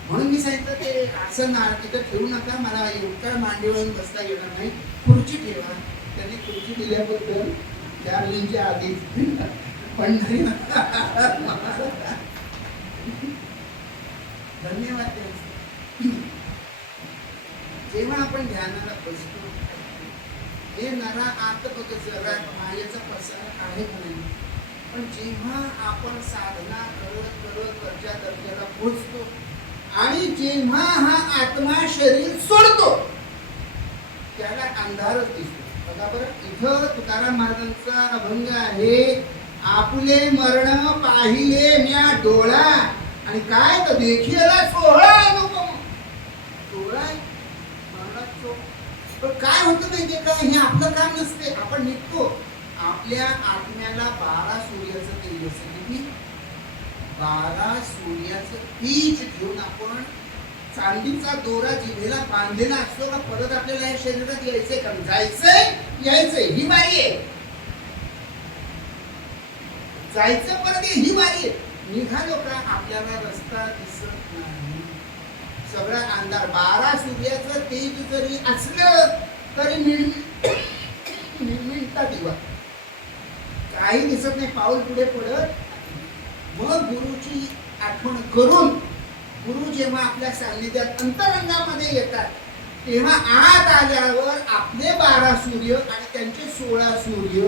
म्हणून मी सांगितलं ते असं ना तिथं ठेवू नका, मला एवढा मांडीवरून बसता येणार नाही, खुर्ची ठेवा. त्यांनी खुर्ची दिल्याबद्दल चार्लिंगच्या आधी पंढरी धन्यवाद. जेव्हा आपण ध्यानाला बसतो, हे नरा आत बघ जरा मायेचा पसारा आहे का नाही. पण जेव्हा आपण साधना करत करत वरच्या दर्जाला पोहोचतो आणि जेव्हा हा आत्मा शरीर सोडतो, त्याला अंधारच दिसतो. बघा बरं, इथं तुकाराम महाराजांचा अभंग आहे, आपुले मरण पाहिले म्या डोळा आणि काय तर देखीला सोहळा नको. सोहळा मरणात सो. पण काय होतं माहितीये का, हे आपलं काम नसते. आपण निघतो, आपल्या आत्म्याला 12 सूर्याचं तेज असतं. किती? 12 सूर्याचं तेज घेऊन आपण चांदीचा दोरा जिभेला बांधलेला असतो का परत आपल्याला या शरीरात यायचंय का? जायचंय यायचंय, ही वारी आहे. जायचं परत ही वारी आहे. निघालो का आपल्याला रस्ता दिसत नाही, सगळा अंधार. 12 सूर्याचं तेज जरी असलं तरी मिनिटा दिवा, काही दिसत नाही, पाऊल पुढे पडत. मग गुरुची आठवण करून गुरु जेव्हा आपल्या सान्निध्यात अंतरंगामध्ये येतात, तेव्हा आत आल्यावर आपले 12 सूर्य आणि त्यांचे 16 सूर्य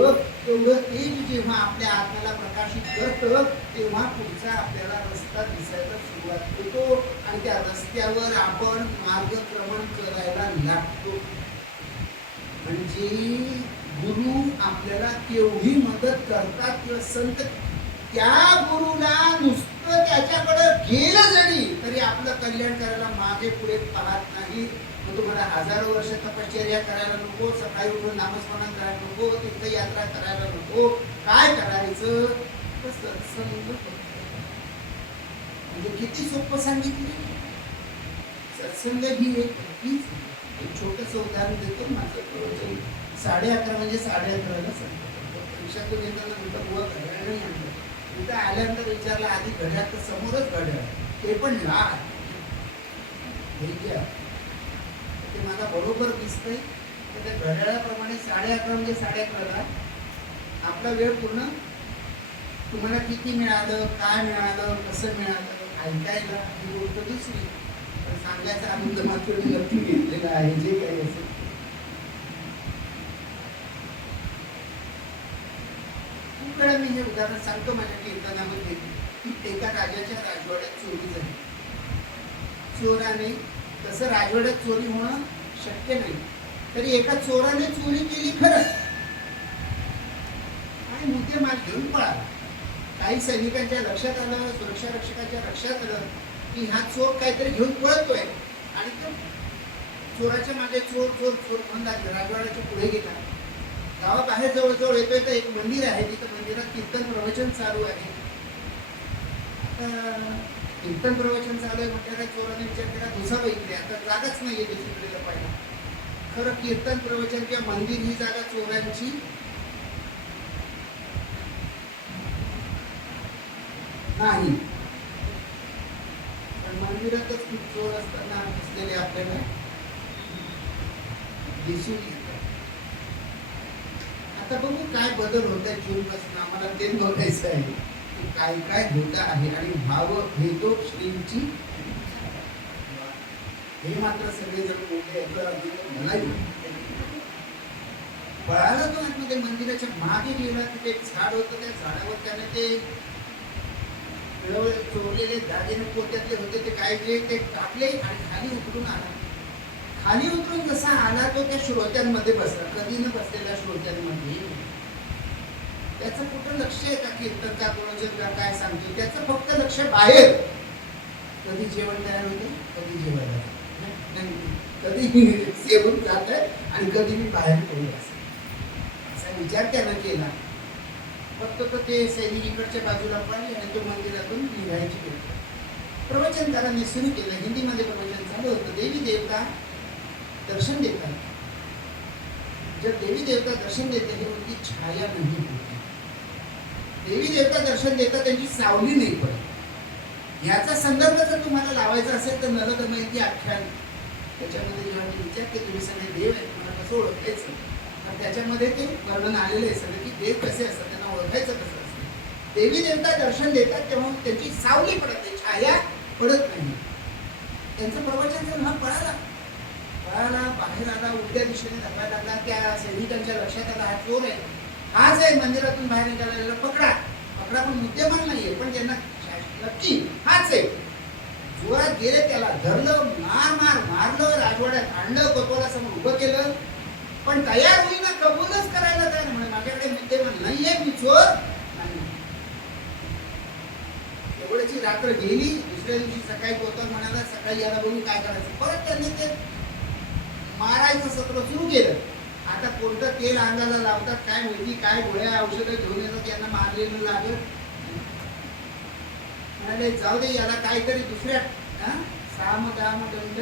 एवढं तेज जेव्हा आपल्या आत्म्याला प्रकाशित करतं, तेव्हा पुढचा आपल्याला रस्ता दिसायला सुरुवात होतो आणि त्या रस्त्यावर आपण मार्गक्रमण करायला लागतो. म्हणजे गुरु आपल्याला केवढी मदत करतात किंवा संत, त्या गुरुला नुसतं त्याच्याकडे गेलं जरी तरी आपलं कल्याण करायला मागे पुढे पाहत नाही. मग तुम्हाला हजारो वर्ष तपश्चर्या करायला नको, सकाळी उठून नामस्मरण करायला नको, तीर्थयात्रा करायला नको, काय करायचं? सत्संग. म्हणजे किती सोपं सांगितलं. सत्संग ही एक छोटस उदाहरण देतो. माझं 11:30 म्हणजे 11:30ला सांगतो. परीक्षातून येताना म्हटलं बुवा घड्याळ नाही आणलं. तिथं आल्यानंतर विचारलं, आधी घड्याळ तर समोरच घड्याळ, ते पण लाल. ते मला बरोबर दिसतंय. तर त्या घड्याळाप्रमाणे 11:30 म्हणजे 11:30ला आपला वेळ पूर्ण. तुम्हाला किती मिळालं, काय मिळालं, कसं मिळालं ऐकायला ही गोष्ट दुसरी, पण सांगायचा आनंद मात्र नक्की घेतलेला आहे. जे काही असेल खूप वेळा मी हे उदाहरण सांगतो माझ्या कीर्तनामध्ये की एका राजाच्या राजवाड्यात चोरी झाली. चोराने, तसं राजवाड्यात चोरी होणं शक्य नाही, तरी एका चोराने चोरी केली खरं आणि मुद्देमाल घेऊन पळाला. काही सैनिकांच्या लक्षात आलं, सुरक्षा रक्षकाच्या लक्षात आलं की हा चोर काहीतरी घेऊन पळतोय आणि तो चोराच्या मागे चोर चोर चोर म्हणून राजवाड्याच्या पुढे गेला. गावाबाहेर जवळजवळ येतोय तर एक मंदिर आहे, तिथं मंदिरात कीर्तन प्रवचन चालू आहे. कीर्तन प्रवचन चालू आहे म्हटल्यावर चोराने विचार केला घुसावं इकडे, आता जागाच नाहीये दुसरीकडे लपायला. खरं कीर्तन प्रवचन किंवा मंदिर ही जागा चोरांची नाही, पण मंदिरातच खूप चोर असताना असलेले आपल्याला दिसून येतात. आता बघू काय बदल होत आहे जून पासून, आम्हाला ते बघायचं आहे की काय काय होत आहे. आणि भाव भेटो श्रींची, हे मात्र सगळेजण मोठे पळाला तो आतमध्ये मंदिराच्या मागे गेला. तिथे एक झाड होतं, त्या झाडावर त्याने ते चोरलेले दागिने पोत्यातले होते ते काय जे ते टाकले आणि खाली उतरून आला. खाली उतरून जसा आला तो त्या श्रोत्यांमध्ये बसला, कधी न बसलेल्या श्रोत्यांमध्ये. त्याचं कुठं लक्ष आहे का कीर्तन का प्रवचन काय सांगतो, त्याचं फक्त लक्ष बाहेर. कधी जेवण तयार होते, कधी जेवायला, कधी सेवून जात आहे आणि कधी मी बाहेर पडलो, असा विचार त्यानं केला. फक्त तो ते सैनिक इकडच्या बाजूला पाहिजे आणि तो मंदिरातून निघायची केली. प्रवचनकारांनी सुरू केलं, हिंदीमध्ये प्रवचन चालू होतं. देवी देवता दर्शन देतात, जब देवी देवता दर्शन देते हैं उनकी छाया नहीं होती. देवी देवता दर्शन देतात, त्यांची सावली नाही पडत. याचा संदर्भ जर तुम्हाला लावायचा असेल तर नलदमयंती आख्यान, त्याच्यामध्ये जेव्हा मी विचार की तुम्ही सगळे देव आहेत, तुम्हाला कसं ओळखायचं, तर त्याच्यामध्ये ते वर्णन आलेलं आहे सगळं की देव कसे असतात, त्यांना ओळखायचं कसं असतं. देवी देवता दर्शन देतात तेव्हा त्यांची सावली पडत नाही, छाया पडत नाही. त्यांचं प्रवचन जर न पळाला बाहेर आला, उलट्या दिशेने धकायला लागला. त्या सैनिकांच्या लक्षात आला हा चोर आहे, हाच आहे मंदिरातून बाहेर निघालेला. पकडा पण मुद्देमान नाहीये, पण त्यांना नक्की हाच आहे. जोरात गेले, त्याला धरलं, मारलं, राजवाड्यात आणलं, कोतवाला समोर उभं केलं. पण तयार होईना, कबूलच करायला तयार म्हणे माझ्याकडे मुद्देमान नाहीये, मी चोर नाही. एवढ्याची रात्र गेली. दुसऱ्या दिवशी सकाळी कोतवाल म्हणाला सकाळी याला बघून काय करायचं. परत त्यांनी ते मारायचं सत्र सुरू केलं. आता कोणतं तेल अंगाला लावतात काय माहिती, काय गोळ्या औषधं घेऊन येतात, यांना मारलेलं लागत. म्हणाले जाऊ दे, याला काहीतरी दुसऱ्या साम दाम दंड.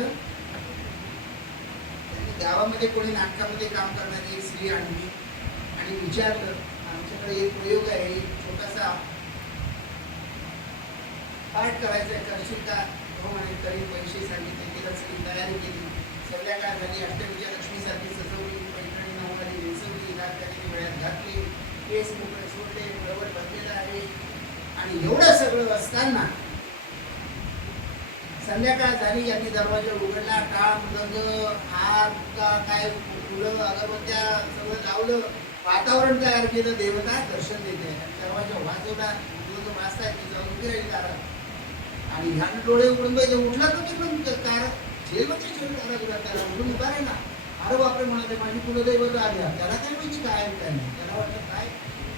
गावामध्ये कोणी नाटकामध्ये काम करणारी एक स्त्री आणली आणि विचारलं आमच्याकडे एक प्रयोग आहे, एक छोटासा पाठ करायचा आहे, करशील का. हो म्हणे, तरी पैसे सांगितले, तिला सगळी तयारी केली. संध्याकाळ झाली, अष्टमीच्या लक्ष्मीसारखी सजवली, पैठणी नऊवारी नेसवली, रात्रीची वेळात घातली, केस मोकळे सोडले, बरोबर बसलेला आहे. आणि एवढं सगळं असताना संध्याकाळ झाली, यांनी दरवाजा उघडला, टाळ मृदंग हार काय फुलं अगरबत्त्या सगळं लावलं, वातावरण तयार केलं. देवता दर्शन देते, दरवाजा वाजवला, मृदंग वाजताय, ती जाऊन उभी राहिली दारात. आणि ह्यानं डोळे उघडून पाहिजे, उठला तर ते पण कार जेलमध्ये त्याला उठून उभा राहिला. अरे बापरे म्हणाले, माझी कुलदैवत आल्या. त्याला काय माहिती काय काय नाही, त्याला वाटलं काय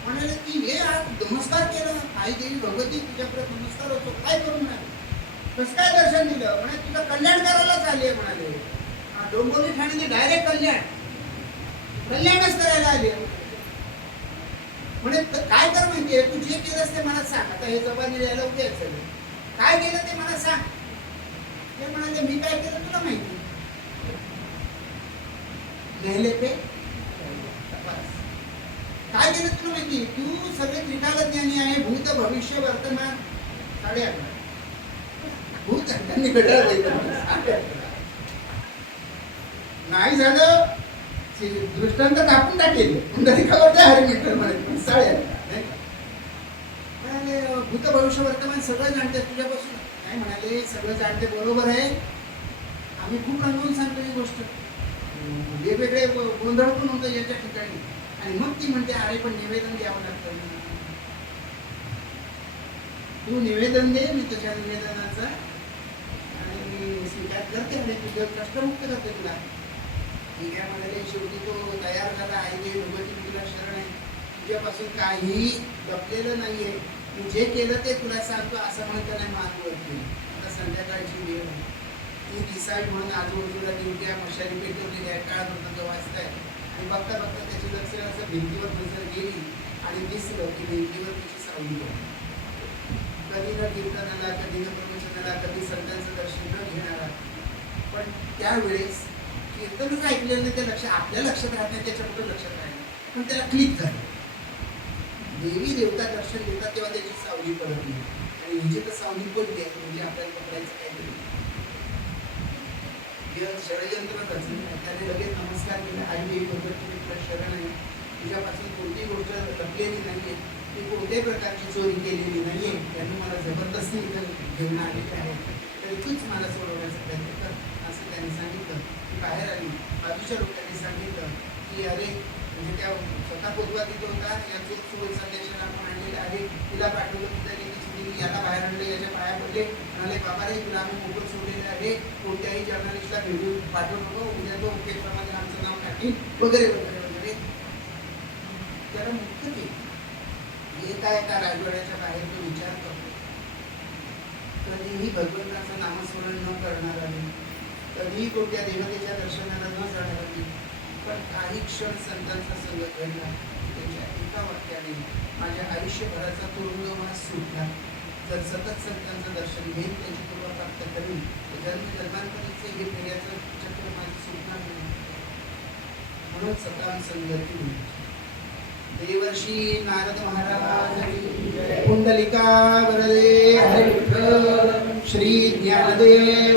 म्हणाले की हे आज नमस्कार केला, आई देवी भगवती तुझ्याकडे नमस्कार होतो, काय करून म्हणाले. कसं काय दर्शन दिलं म्हणे, तुझं कल्याण करायलाच आली आहे म्हणाले. डोंबिवली ठाण्याने डायरेक्ट कल्याणच करायला आले म्हणे. काय कर माहितीये, तू जे केलंस ते मला सांग. आता हे जबानी द्यायला उभे आहेत सगळे, काय केलं ते मला सांग. ते म्हणाले मी काय केलं तुला माहिती. नेले पे काय केलं तुला माहिती. तू सगळे त्रिकाल ज्ञानी आहे, भूत भविष्य वर्तमान 11:30 भूत त्यांनी नाही झालं, दृष्टांत कापून टाकेल हरिमीटर म्हणे 11:30. म्हणाले भूत भविष्य वर्तमान सगळं जाणते तुझ्यापासून. काय म्हणाले सगळं जाणते बरोबर आहे, आम्ही खूप रंगवून सांगतो ही गोष्ट, वेगवेगळे गोंधळ पण होतं याच्या ठिकाणी. आणि मग ती म्हणते अरे पण निवेदन द्यावं लागतं, तू निवेदन दे, मी तुझ्या निवेदनाचा आणि मी स्वीकार करते आणि तुझं कष्टमुक्त करते तुला. ठीक आहे म्हणाले. शेवटी तो तयार झाला. आई देवी भगवती तुला शरण आहे, तुझ्यापासून काही लपलेलं नाहीये, तू जे केलं ते तुला सांगतो असं म्हणतं नाही मानवत. आता संध्याकाळची वेळ ती दिसावी म्हणून आजूबाजूला दिवट्या मशाली पेटवलेल्या आहेत, काळ म्हणतो वाचताय आणि बघता बघता त्याची लक्ष असं भिंतीवर नजर गेली आणि दिसलं की भिंतीवर तिची सावली पडली. कधी न कीर्तनाला, कधी न प्रवचनाला, कधी संतांचं दर्शन न घेणारा, पण त्यावेळेस कीर्तनच ऐकलेलं नाही, ते लक्ष आपल्या लक्षात राहत नाही, त्याच्या कुठं लक्षात राहिलं, पण त्याला क्लिक झालं. देवी देवता दर्शन घेतात तेव्हा त्याची सावली पडत नाही. आणि हिची तर सावली पडली आहे म्हणजे आपल्याला पकडायचं काहीतरी षडयंत्र रचलं. त्याने लगेच नमस्कार केला. आई देवी तुला शरण आहे, तुझ्यापासून कोणतीही गोष्ट लपलेली नाहीये, ती कोणत्याही प्रकारची चोरी केलेली नाहीये, त्यांनी मला जबरदस्ती इथं घेऊन आलेली आहे, तरी तूच मला सोडवण्याचा प्रयत्न कर असं त्यांनी सांगितलं. ती बाहेर आली. बाजूच्या लोकांनी सांगितलं की अरे म्हणजे त्या स्वतः पोतवा तिथं होता, या चूक सोय संदेशाला आपण आणलेलं आहे, तिला पाठवलं तिथं गेली चुकीने, याला बाहेर आणलं, याच्या पाया पडले, म्हणाले बाबा रे तुला आम्ही मोकळं सोडलेलं आहे, कोणत्याही जर्नलिस्टला भेटू पाठवू नको, उद्या तो पेपरमध्ये आमचं नाव टाकील वगैरे वगैरे वगैरे. त्याला मुक्त केलं. येत आहे का राजवाड्याच्या बाहेर तो विचार करतो, कधीही भगवंताचं नामस्मरण न करणार आहे, कधीही कोणत्या देवतेच्या दर्शनाला न जाणार आहे, पण काही क्षण संतांचा संग घडला, त्याच्या एका वाक्याने माझ्या आयुष्यभराचा तुरुंगवास सुटला. जर सतत संतांचं दर्शन घेऊन त्यांची कृपा प्राप्त करेल तर जन्मजन्मांतरीचे हे फेऱ्याचं चक्र माझं सुटणार नाही. म्हणून सताम संगती मिळाली. देवर्षी नारद महाराज, पुंडलिका वरदे हरे विठ्ठल, श्री ज्ञानदेव